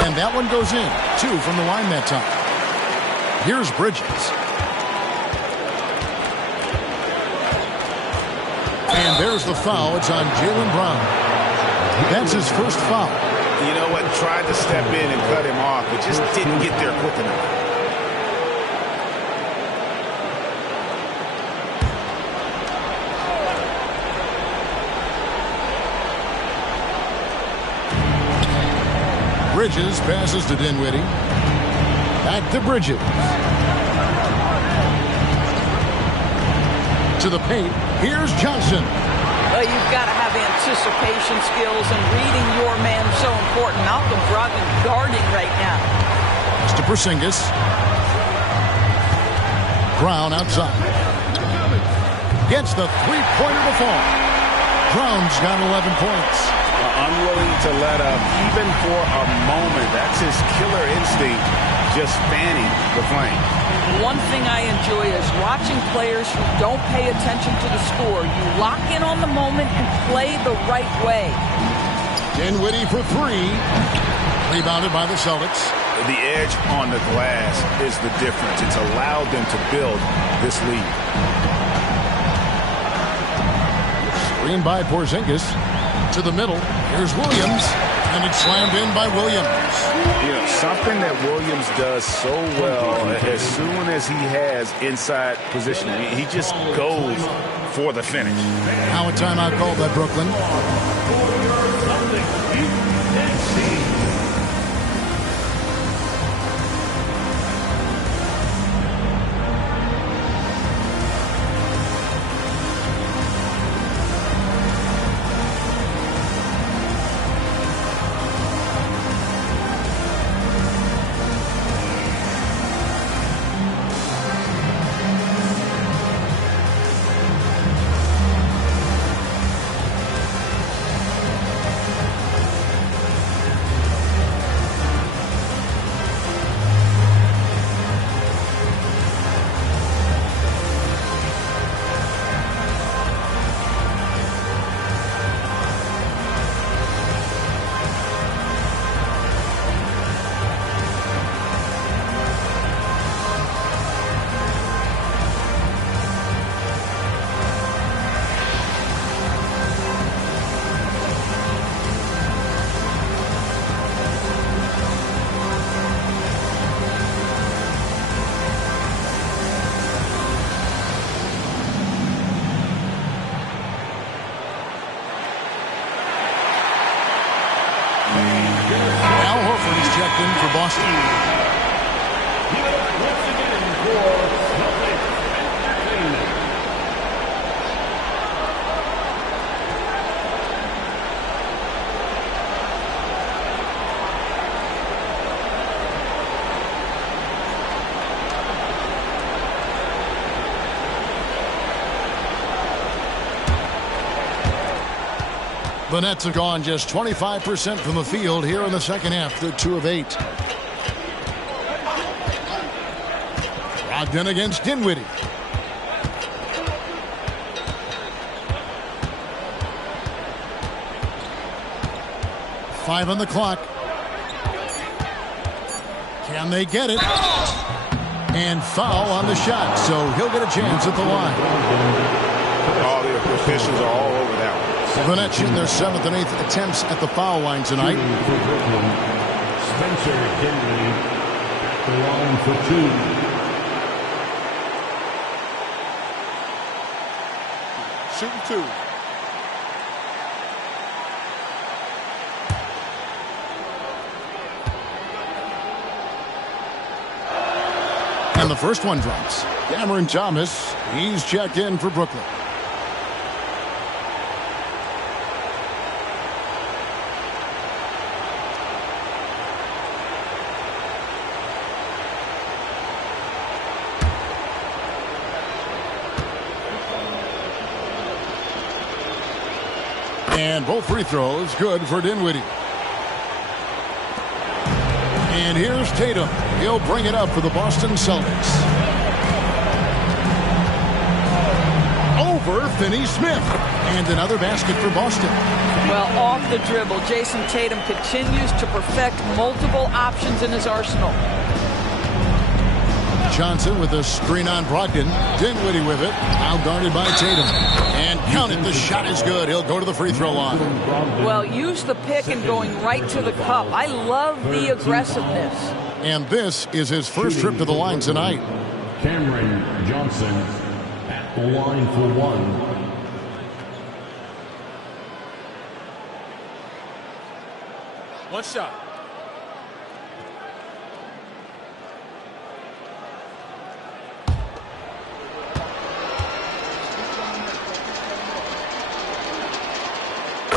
And that one goes in. 2 from the line that time. Here's Bridges. And there's the foul. It's on Jaylen Brown. That's his first foul. You know what? Tried to step in and cut him off, but just didn't get there quick enough. Bridges passes to Dinwiddie. Back to Bridges. To the paint. Here's Johnson. Well, you've got to have anticipation skills, and reading your man is so important. Malcolm Brogdon guarding right now. To Porzingis. Brown outside. Gets the three-pointer to fall. Brown's got 11 points. Unwilling to let up, even for a moment. That's his killer instinct, just fanning the flame. One thing I enjoy is watching players who don't pay attention to the score. You lock in on the moment and play the right way. Dinwiddie for three. Rebounded by the Celtics. The edge on the glass is the difference. It's allowed them to build this lead. Screen by Porzingis. To the middle. Here's Williams. And it's slammed in by Williams. You know, something that Williams does so well, as soon as he has inside position, he just goes for the finish. Now a timeout called by Brooklyn. For Boston. Once again for Celtics Entertainment. The Nets have gone just 25% from the field here in the second half. They're 2 of 8. Brogdon against Dinwiddie. Five on the clock. Can they get it? And foul on the shot, so he'll get a chance at the line. All the officials are all over that one. The Nets shooting their 7th and 8th attempts at the foul line tonight. Spencer Dinwiddie at the line for 2. Shooting 2. And the first one drops. Cameron Thomas, he's checked in for Brooklyn. And both free throws good for Dinwiddie. And here's Tatum. He'll bring it up for the Boston Celtics. Over Finney-Smith. And another basket for Boston. Well, off the dribble, Jason Tatum continues to perfect multiple options in his arsenal. Johnson with a screen on Brogdon. Dinwiddie with it. Now guarded by Tatum. And count it. The shot is good. He'll go to the free throw line. Well, use the pick and going right to the cup. I love the aggressiveness. And this is his first trip to the line tonight. Cameron Johnson at the line for 1. One shot.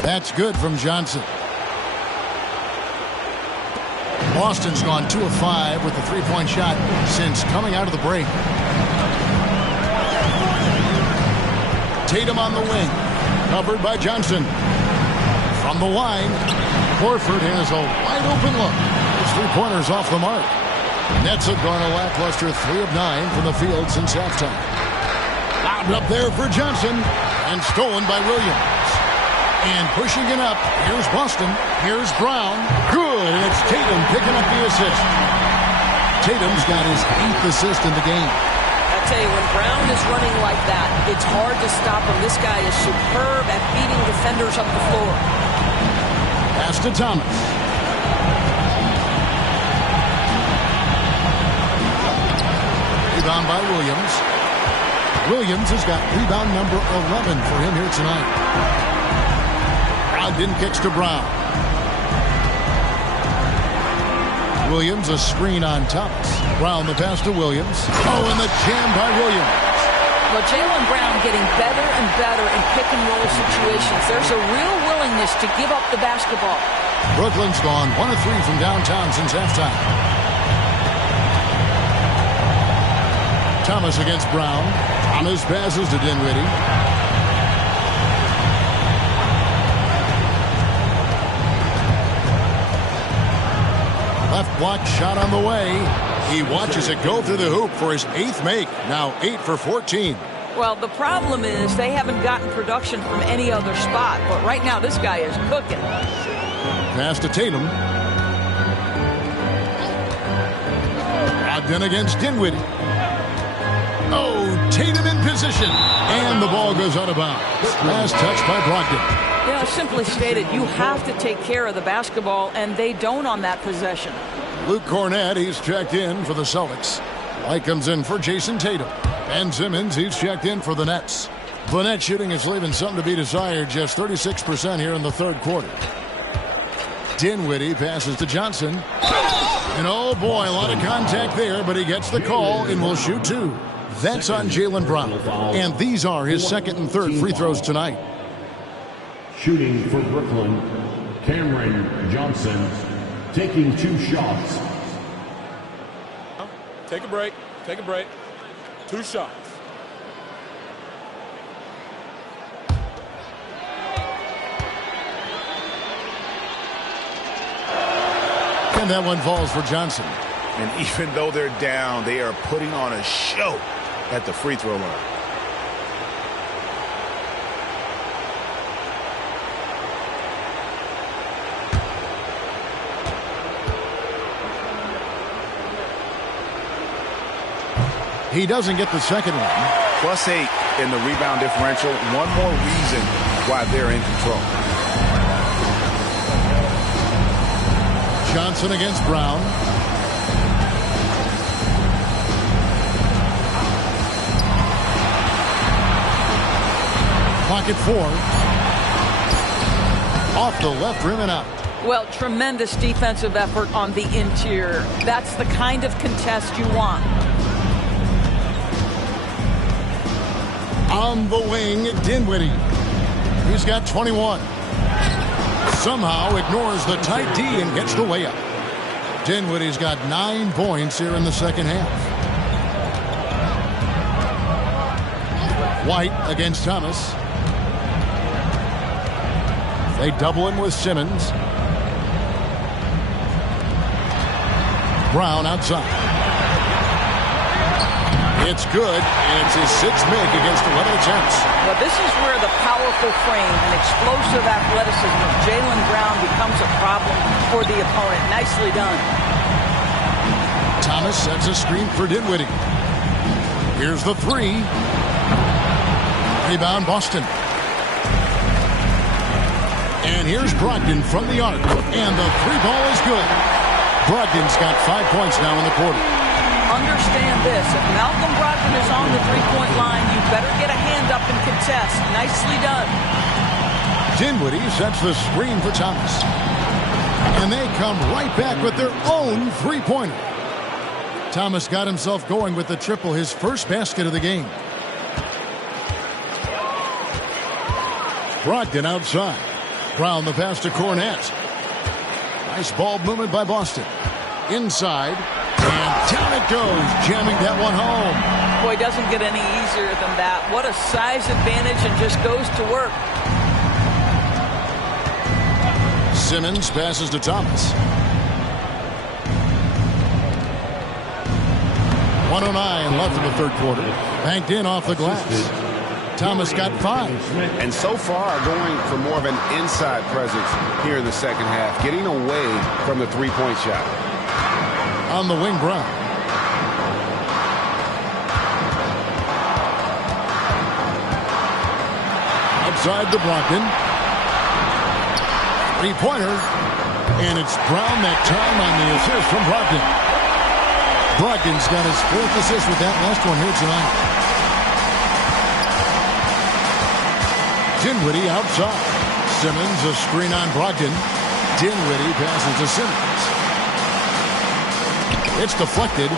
That's good from Johnson. Boston's gone 2 of 5 with the three-point shot since coming out of the break. Tatum on the wing. Covered by Johnson. From the line, Horford has a wide-open look. His three-pointer's off the mark. Nets have gone a lackluster 3 of 9 from the field since halftime. Out up there for Johnson. And stolen by Williams. And pushing it up, here's Boston, here's Brown. Good, and it's Tatum picking up the assist. Tatum's got his 8th assist in the game. I tell you, when Brown is running like that, it's hard to stop him. This guy is superb at beating defenders up the floor. Pass to Thomas. Rebound by Williams. Williams has got rebound number 11 for him here tonight. Brogdon kicks to Brown. Williams a screen on Thomas. Brown the pass to Williams. Oh, and the jam by Williams. Well, Jaylen Brown getting better and better in pick-and-roll situations. There's a real willingness to give up the basketball. Brooklyn's gone 1 of 3 from downtown since halftime. Thomas against Brown. Thomas passes to Dinwiddie. Left block shot on the way. He watches it go through the hoop for his 8th make. Now 8 for 14. Well, the problem is they haven't gotten production from any other spot. But right now, this guy is cooking. Pass to Tatum. Brogdon against Dinwiddie. Oh, Tatum in position. And the ball goes out of bounds. Last touch by Brogdon. You know, simply stated, you have to take care of the basketball, and they don't on that possession. Luke Cornett, he's checked in for the Celtics. White comes in for Jason Tatum. Ben Simmons, he's checked in for the Nets. The net shooting is leaving something to be desired, just 36% here in the third quarter. Dinwiddie passes to Johnson. And oh boy, a lot of contact there, but he gets the call and will shoot 2. That's on Jaylen Brown. And these are his second and third free throws tonight. Shooting for Brooklyn, Cameron Johnson, taking 2 shots. Take a break. Take a break. 2 shots. And that one falls for Johnson. And even though they're down, they are putting on a show at the free throw line. He doesn't get the second one. +8 in the rebound differential. One more reason why they're in control. Johnson against Brown. Pocket 4. Off the left rim and out. Well, tremendous defensive effort on the interior. That's the kind of contest you want. On the wing, Dinwiddie. He's got 21. Somehow ignores the tight D and gets the layup. Dinwiddie's got 9 points here in the second half. White against Thomas. They double him with Simmons. Brown outside. It's good, and it's his 6th make against 11 attempts. Well, this is where the powerful frame and explosive athleticism of Jaylen Brown becomes a problem for the opponent. Nicely done. Thomas sets a screen for Dinwiddie. Here's the 3. Rebound Boston. And here's Brogdon from the arc. And the 3 ball is good. Brogdon's got 5 points now in the quarter. Understand this. If Malcolm Brogdon is on the three-point line, you better get a hand up and contest. Nicely done. Dinwiddie sets the screen for Thomas. And they come right back with their own three-pointer. Thomas got himself going with the triple, his first basket of the game. Brogdon outside. Brown the pass to Cornette. Nice ball movement by Boston. Inside. And down it goes. Jamming that one home. Boy, it doesn't get any easier than that. What a size advantage, and just goes to work. Simmons passes to Thomas. 1:09 left in the third quarter. Banked in off the glass. Thomas got 5. And so far, going for more of an inside presence here in the second half, getting away from the three-point shot. On the wing, Brown. Outside to Brogdon. Three-pointer. And it's Brown that time on the assist from Brogdon. Brogdon's got his 4th assist with that last one here tonight. Dinwiddie outside. Simmons a screen on Brogdon. Dinwiddie passes to Simmons. It's deflected.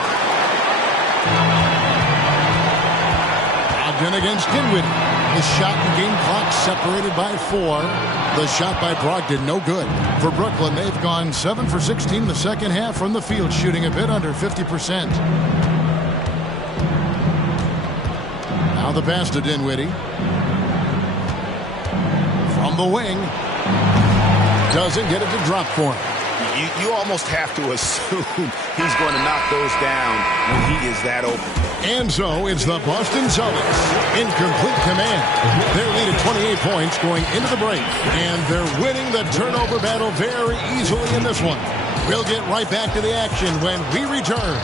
Brogdon against Dinwiddie. The shot and game clock separated by 4. The shot by Brogdon, no good. For Brooklyn, they've gone 7 for 16 in the second half from the field, shooting a bit under 50%. Now the pass to Dinwiddie. From the wing. Doesn't get it to drop for him. You almost have to assume he's going to knock those down when he is that open. And so it's the Boston Celtics in complete command. Their lead at 28 points going into the break. And they're winning the turnover battle very easily in this one. We'll get right back to the action when we return.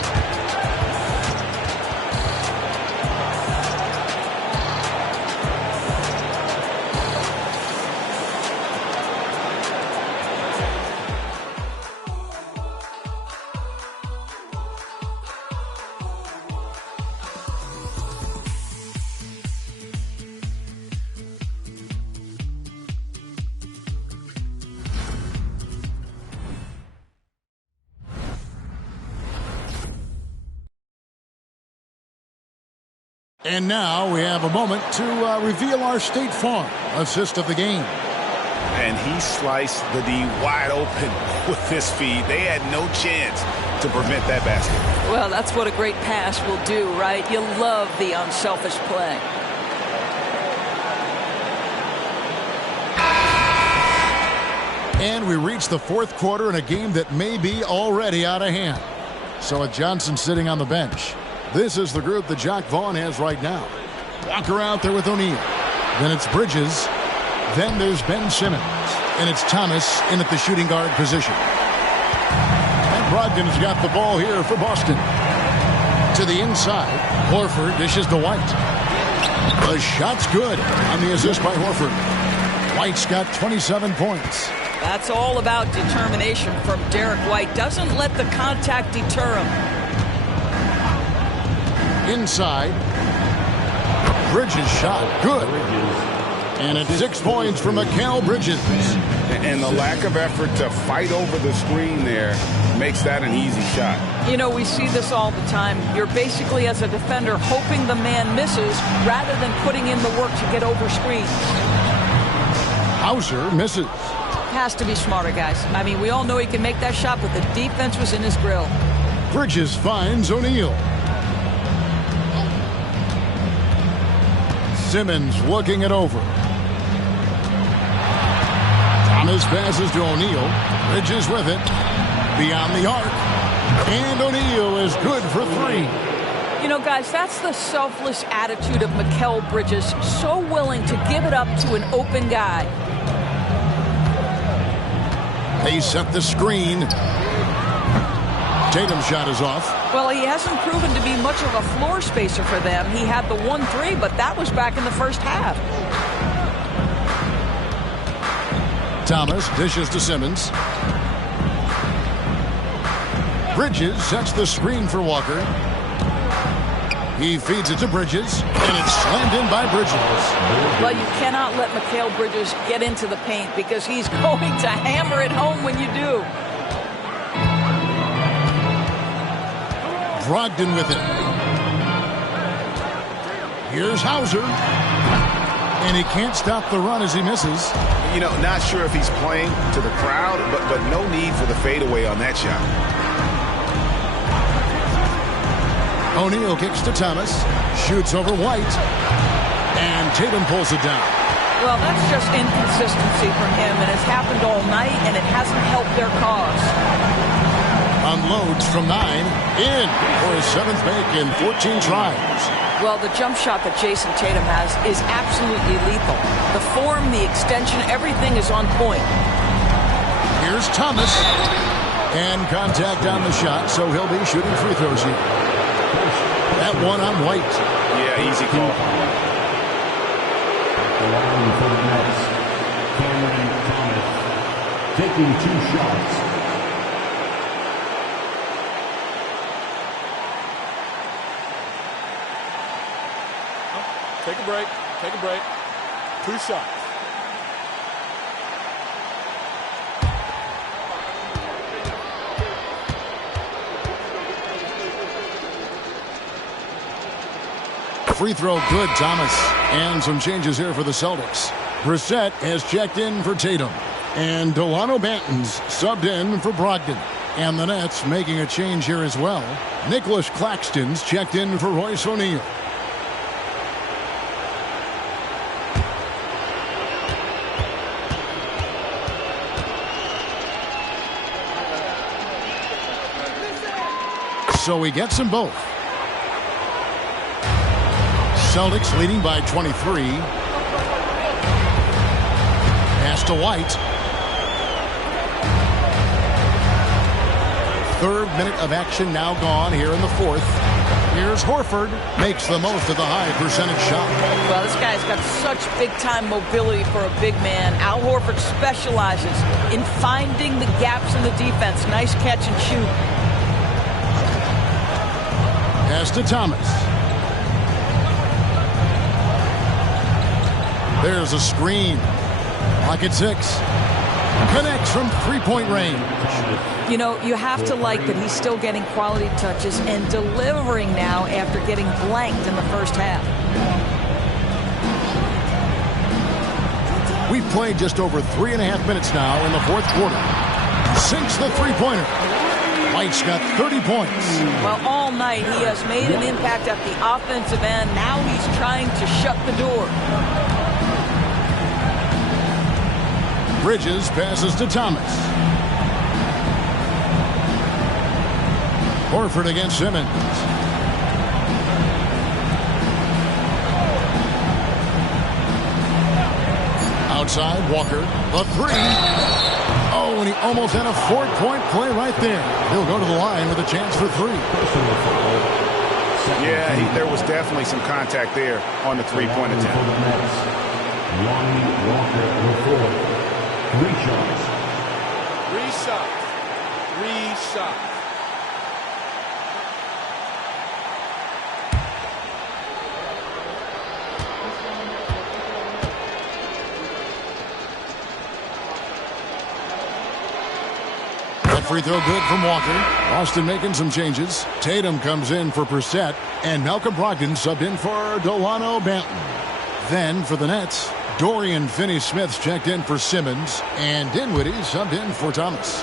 And now we have a moment to reveal our State Farm assist of the game. And he sliced the D wide open with his feed. They had no chance to prevent that basket. Well, that's what a great pass will do, right? You love the unselfish play. And we reach the fourth quarter in a game that may be already out of hand. So with Johnson sitting on the bench, this is the group that Jacque Vaughn has right now. Walker out there with O'Neal. Then it's Bridges. Then there's Ben Simmons. And it's Thomas in at the shooting guard position. And Brogdon's got the ball here for Boston. To the inside. Horford dishes to White. The shot's good on the assist by Horford. White's got 27 points. That's all about determination from Derek White. Doesn't let the contact deter him. Inside. Bridges shot. Good. And it's 6 points for Mikal Bridges. And the lack of effort to fight over the screen there makes that an easy shot. You know, we see this all the time. You're basically, as a defender, hoping the man misses rather than putting in the work to get over screens. Hauser misses. Has to be smarter, guys. I mean, we all know he can make that shot, but the defense was in his grill. Bridges finds O'Neal. Simmons looking it over. Thomas passes to O'Neal. Bridges with it. Beyond the arc. And O'Neal is good for 3. You know, guys, that's the selfless attitude of Mikal Bridges. So willing to give it up to an open guy. They set the screen. Tatum's shot is off. Well, he hasn't proven to be much of a floor spacer for them. He had the 1-3, but that was back in the first half. Thomas dishes to Simmons. Bridges sets the screen for Walker. He feeds it to Bridges, and it's slammed in by Bridges. Well, you cannot let Mikal Bridges get into the paint because he's going to hammer it home when you do. Brogdon with it. Here's Hauser. And he can't stop the run as he misses. You know, not sure if he's playing to the crowd, but no need for the fadeaway on that shot. O'Neal kicks to Thomas, shoots over White, and Tatum pulls it down. Well, that's just inconsistency from him, and it's happened all night, and it hasn't helped their cause. Unloads from 9, in for his 7th make in 14 tries. Well, the jump shot that Jason Tatum has is absolutely lethal. The form, the extension, everything is on point. Here's Thomas. And contact on the shot, so he'll be shooting free throws here. That one on White. Yeah, easy call. The line for the Nets, Cameron Thomas, taking 2 shots. Take a break. Take a break. 2 shots. Free throw good, Thomas. And some changes here for the Celtics. Brissett has checked in for Tatum. And Delano Banton's subbed in for Brogdon. And the Nets making a change here as well. Nicholas Claxton's checked in for Royce O'Neal. So he gets them both. Celtics leading by 23. Pass to White. 3rd minute of action now gone here in the 4th. Here's Horford. Makes the most of the high percentage shot. Well, this guy's got such big-time mobility for a big man. Al Horford specializes in finding the gaps in the defense. Nice catch and shoot. Pass to Thomas. There's a screen. Clock at 6. Connects from 3-point range. You know, you have to like that he's still getting quality touches and delivering now after getting blanked in the first half. We've played just over 3.5 minutes now in the 4th quarter. Sinks the three-pointer. White's got 30 points. Well, all night he has made an impact at the offensive end. Now he's trying to shut the door. Bridges passes to Thomas. Horford against Simmons. Outside, Walker. The 3. Oh, and he almost had a 4-point play right there. He'll go to the line with a chance for 3. Yeah, there was definitely some contact there on the 3-point attempt. Walker with 4. 3 shots. 3 shots. 3 shots. That free throw good from Walker. Austin making some changes. Tatum comes in for Brissett, and Malcolm Brogdon subbed in for Delano Banton. Then for the Nets, Dorian Finney-Smith's checked in for Simmons, and Dinwiddie subbed in for Thomas.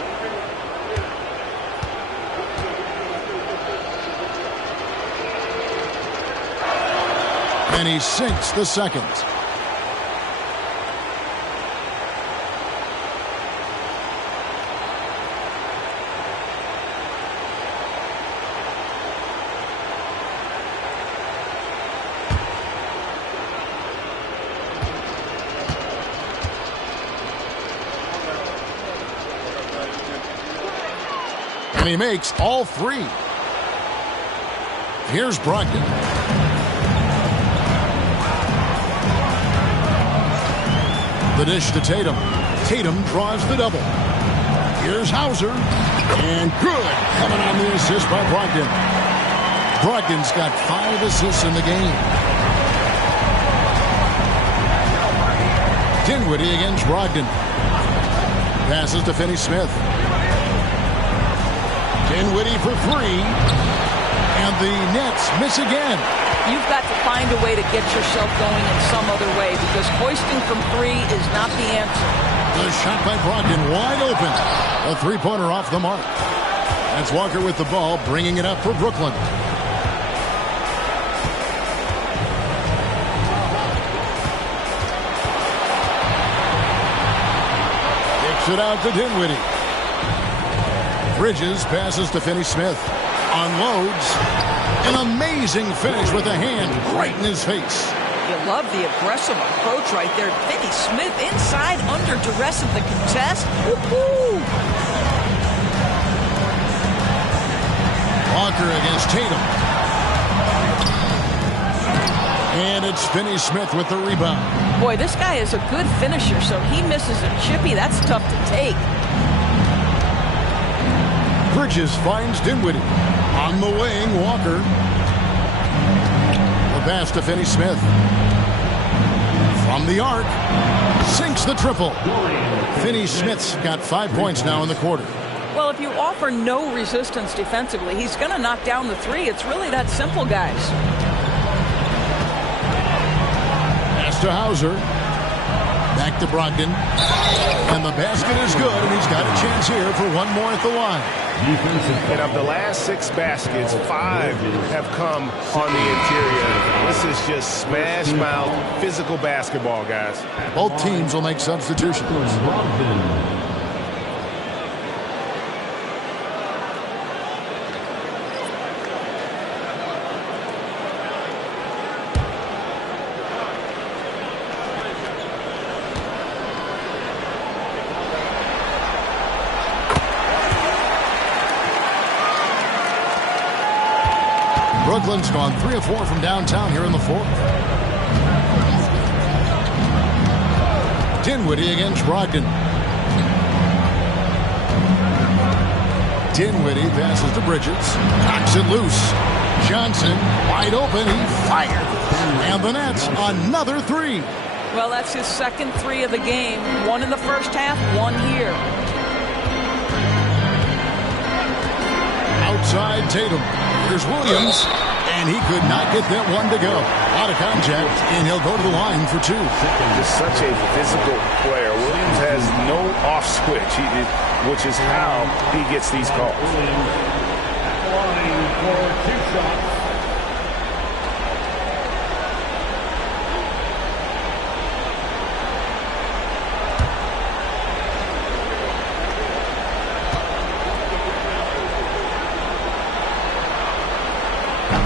And he sinks the second. And he makes all 3. Here's Brogdon. The dish to Tatum. Tatum draws the double. Here's Hauser. And good. Coming on the assist by Brogdon. Brogdon's got 5 assists in the game. Dinwiddie against Brogdon. Passes to Finney-Smith. Dinwiddie for 3. And the Nets miss again. You've got to find a way to get yourself going in some other way because hoisting from 3 is not the answer. The shot by Brogdon wide open. A three-pointer off the mark. That's Walker with the ball, bringing it up for Brooklyn. Kicks it out to Dinwiddie. Bridges passes to Finney-Smith. Unloads. An amazing finish with a hand right in his face. You love the aggressive approach right there. Finney-Smith inside under duress of the contest. Woo-hoo! Walker against Tatum. And it's Finney-Smith with the rebound. Boy, this guy is a good finisher, so he misses a chippy. That's tough to take. Bridges finds Dinwiddie. On the wing, Walker. The pass to Finney-Smith. From the arc. Sinks the triple. Finney-Smith's got 5 points now in the quarter. Well, if you offer no resistance defensively, he's going to knock down the 3. It's really that simple, guys. Pass to Hauser. Back to Brogdon. And the basket is good, and he's got a chance here for one more at the line. And of the last 6 baskets, 5 have come on the interior. This is just smash mouth, physical basketball, guys. Both teams will make substitutions. Brooklyn's gone 3 of 4 from downtown here in the fourth. Dinwiddie against Brogdon. Dinwiddie passes to Bridges. Knocks it loose. Johnson wide open. He fired. And the Nets another 3. Well, that's his second 3 of the game. 1 in the first half, 1 here. Outside Tatum. Here's Williams. And he could not get that one to go. Out of contact, and he'll go to the line for 2. Just such a physical player. Williams has no off switch, which is how he gets these calls. Line for 2 shots.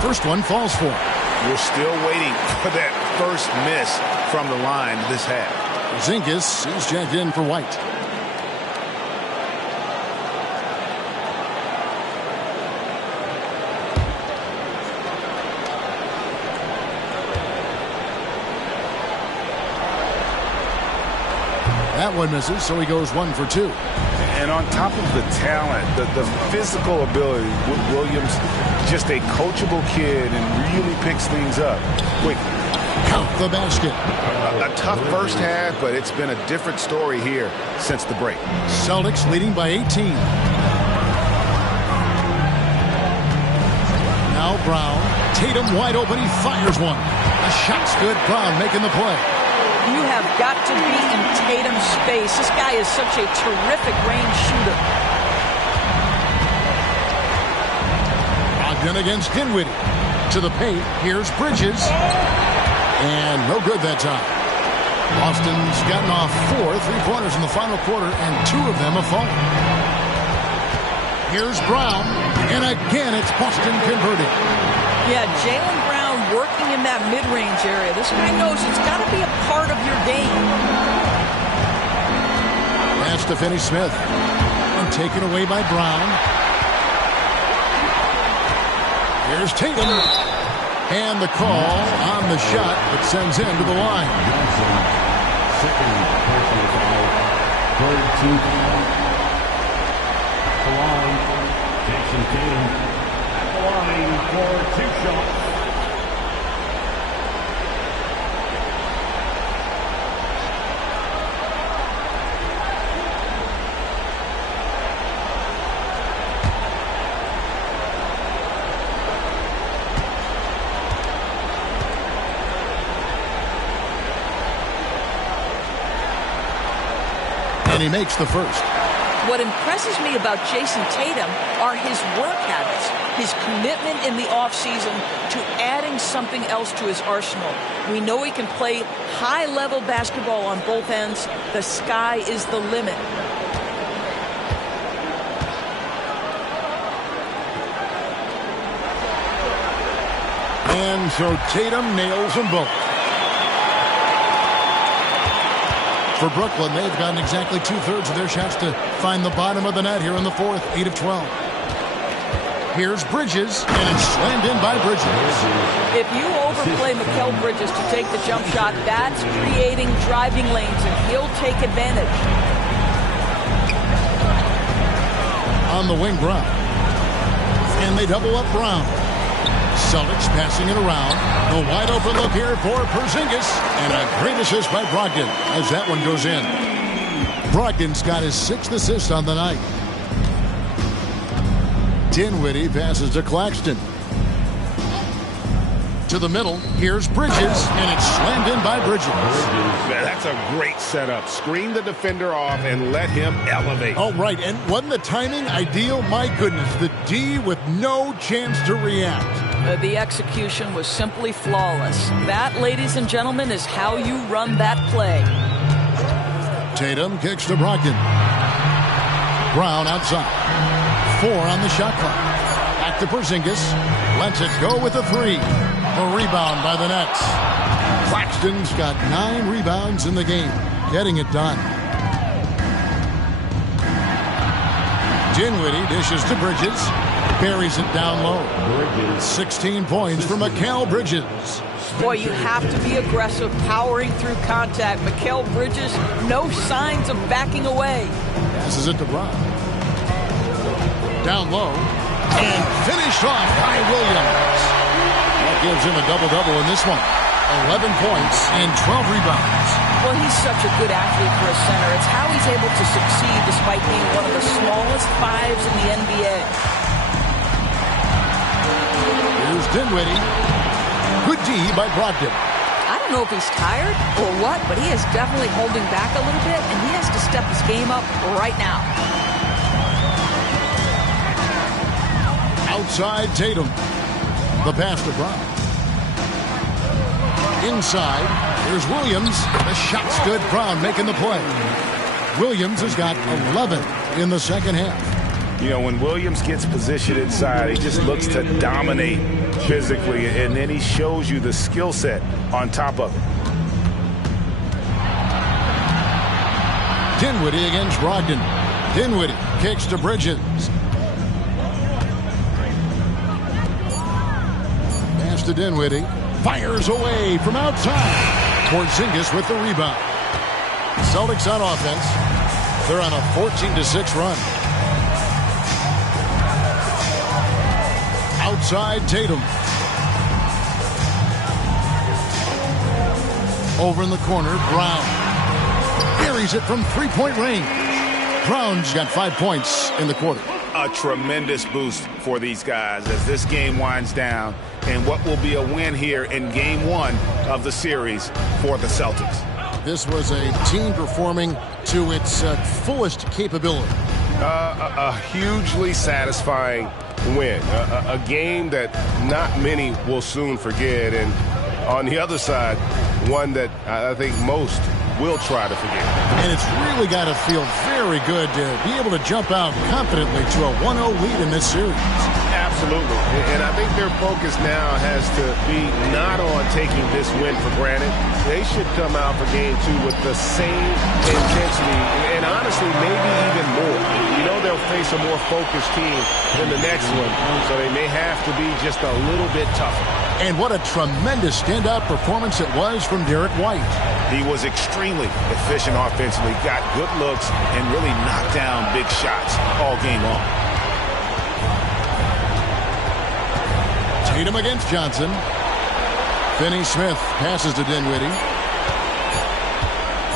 First one falls for him. We're still waiting for that first miss from the line this half. Zingas, he's checked in for White. That one misses, so he goes 1 for 2. And on top of the talent, the physical ability, Williams, just a coachable kid and really picks things up quickly. Count the basket. A tough first half, but it's been a different story here since the break. Celtics leading by 18. Now Brown. Tatum wide open. He fires one. The shot's good. Brown making the play. You have got to be in Tatum's space. This guy is such a terrific range shooter. Brogdon against Dinwiddie. To the paint. Here's Bridges. And no good that time. Boston's gotten off 4 3-pointers in the final quarter, and 2 of them have fallen. Here's Brown. And again, it's Boston converting. Yeah, Jaylen Brown working in that mid-range area. This guy knows it's got to be a part of your game. Pass to Finney-Smith. And taken away by Brown. Here's Tatum. And the call on the shot that sends him to the line. Second personal foul. Third team foul. At the line, Jason Tatum. At the line for 2 shots. And he makes the first. What impresses me about Jason Tatum are his work habits, his commitment in the offseason to adding something else to his arsenal. We know he can play high-level basketball on both ends. The sky is the limit. And so Tatum nails them both. For Brooklyn, they've gotten exactly 2/3 of their shots to find the bottom of the net here in the fourth, 8 of 12. Here's Bridges, and it's slammed in by Bridges. If you overplay Mikal Bridges to take the jump shot, that's creating driving lanes, and he'll take advantage. On the wing, Brown. And they double up Brown. Celtics passing it around. The wide open look here for Porzingis. And a great assist by Brogdon as that one goes in. Brogdon's got his 6th assist on the night. Dinwiddie passes to Claxton. To the middle, here's Bridges, and it's slammed in by Bridges. That's a great setup. Screen the defender off and let him elevate. Oh, right, and wasn't the timing ideal? My goodness, the D with no chance to react. The execution was simply flawless. That, ladies and gentlemen, is how you run that play. Tatum kicks to Brogdon. Brown outside. 4 on the shot clock. Back to Porzingis. Lets it go with a 3. A rebound by the Nets. Claxton's got 9 rebounds in the game. Getting it done. Dinwiddie dishes to Bridges. Buries it down low. 16 points for Mikal Bridges. Boy, you have to be aggressive, powering through contact. Mikal Bridges, no signs of backing away. Passes it to Brown. Down low. And finished off by Williams. That gives him a double-double in this one. 11 points and 12 rebounds. Well, he's such a good athlete for a center. It's how he's able to succeed despite being one of the smallest 5s in the NBA. Here's Dinwiddie. Good D by Brogdon. I don't know if he's tired or what, but he is definitely holding back a little bit, and he has to step his game up right now. Outside Tatum. The pass to Brown. Inside, here's Williams. The shot's good. Brown making the play. Williams has got 11 in the second half. You know, when Williams gets positioned inside, he just looks to dominate physically, and then he shows you the skill set on top of it. Dinwiddie against Brogdon. Dinwiddie kicks to Bridges. Pass to Dinwiddie. Fires away from outside. Porzingis with the rebound. Celtics on offense. They're on a 14-6 run. Outside Tatum. Over in the corner, Brown. Buries it from 3-point range. Brown's got 5 points in the quarter. A tremendous boost for these guys as this game winds down, and what will be a win here in game 1 of the series for the Celtics. This was a team performing to its fullest capability. A hugely satisfying win. A game that not many will soon forget. And on the other side, one that I think most will try to forget. And it's really got to feel very good to be able to jump out confidently to a 1-0 lead in this series. Absolutely. And I think their focus now has to be not on taking this win for granted. They should come out for game 2 with the same intensity and honestly maybe even more. You know they'll face a more focused team than the next one, so they may have to be just a little bit tougher. And what a tremendous standout performance it was from Derek White. He was extremely efficient offensively, got good looks, and really knocked down big shots all game long. Tatum against Johnson. Finney-Smith passes to Dinwiddie.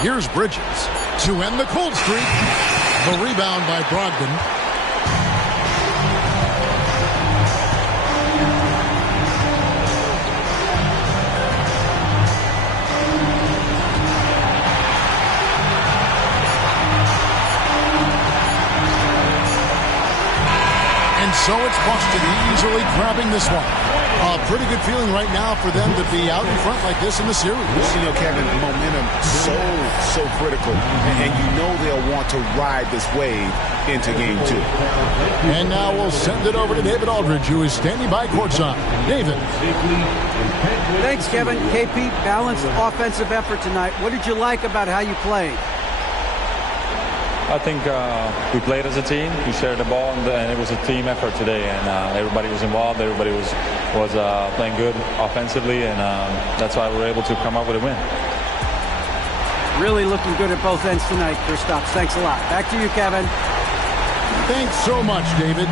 Here's Bridges to end the cold streak. The rebound by Brogdon. And so it's Boston easily grabbing this one. A pretty good feeling right now for them to be out in front like this in the series. You know, Kevin, momentum so critical. And you know they'll want to ride this wave into game 2. And now we'll send it over to David Aldridge, who is standing by courtside. David. Thanks, Kevin. KP, balanced offensive effort tonight. What did you like about how you played? I think we played as a team. We shared the ball, and it was a team effort today. And everybody was involved. Everybody was playing good offensively, and that's why we were able to come up with a win. Really looking good at both ends tonight, Kristaps. Thanks a lot. Back to you, Kevin. Thanks so much, David.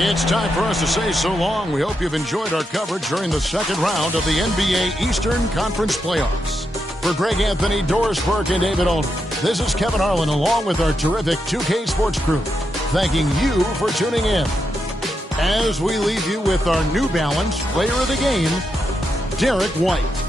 It's time for us to say so long. We hope you've enjoyed our coverage during the second round of the NBA Eastern Conference Playoffs. For Greg Anthony, Doris Burke, and David Aldridge, this is Kevin Harlan along with our terrific 2K Sports crew, thanking you for tuning in. As we leave you with our New Balance Player of the Game, Derek White.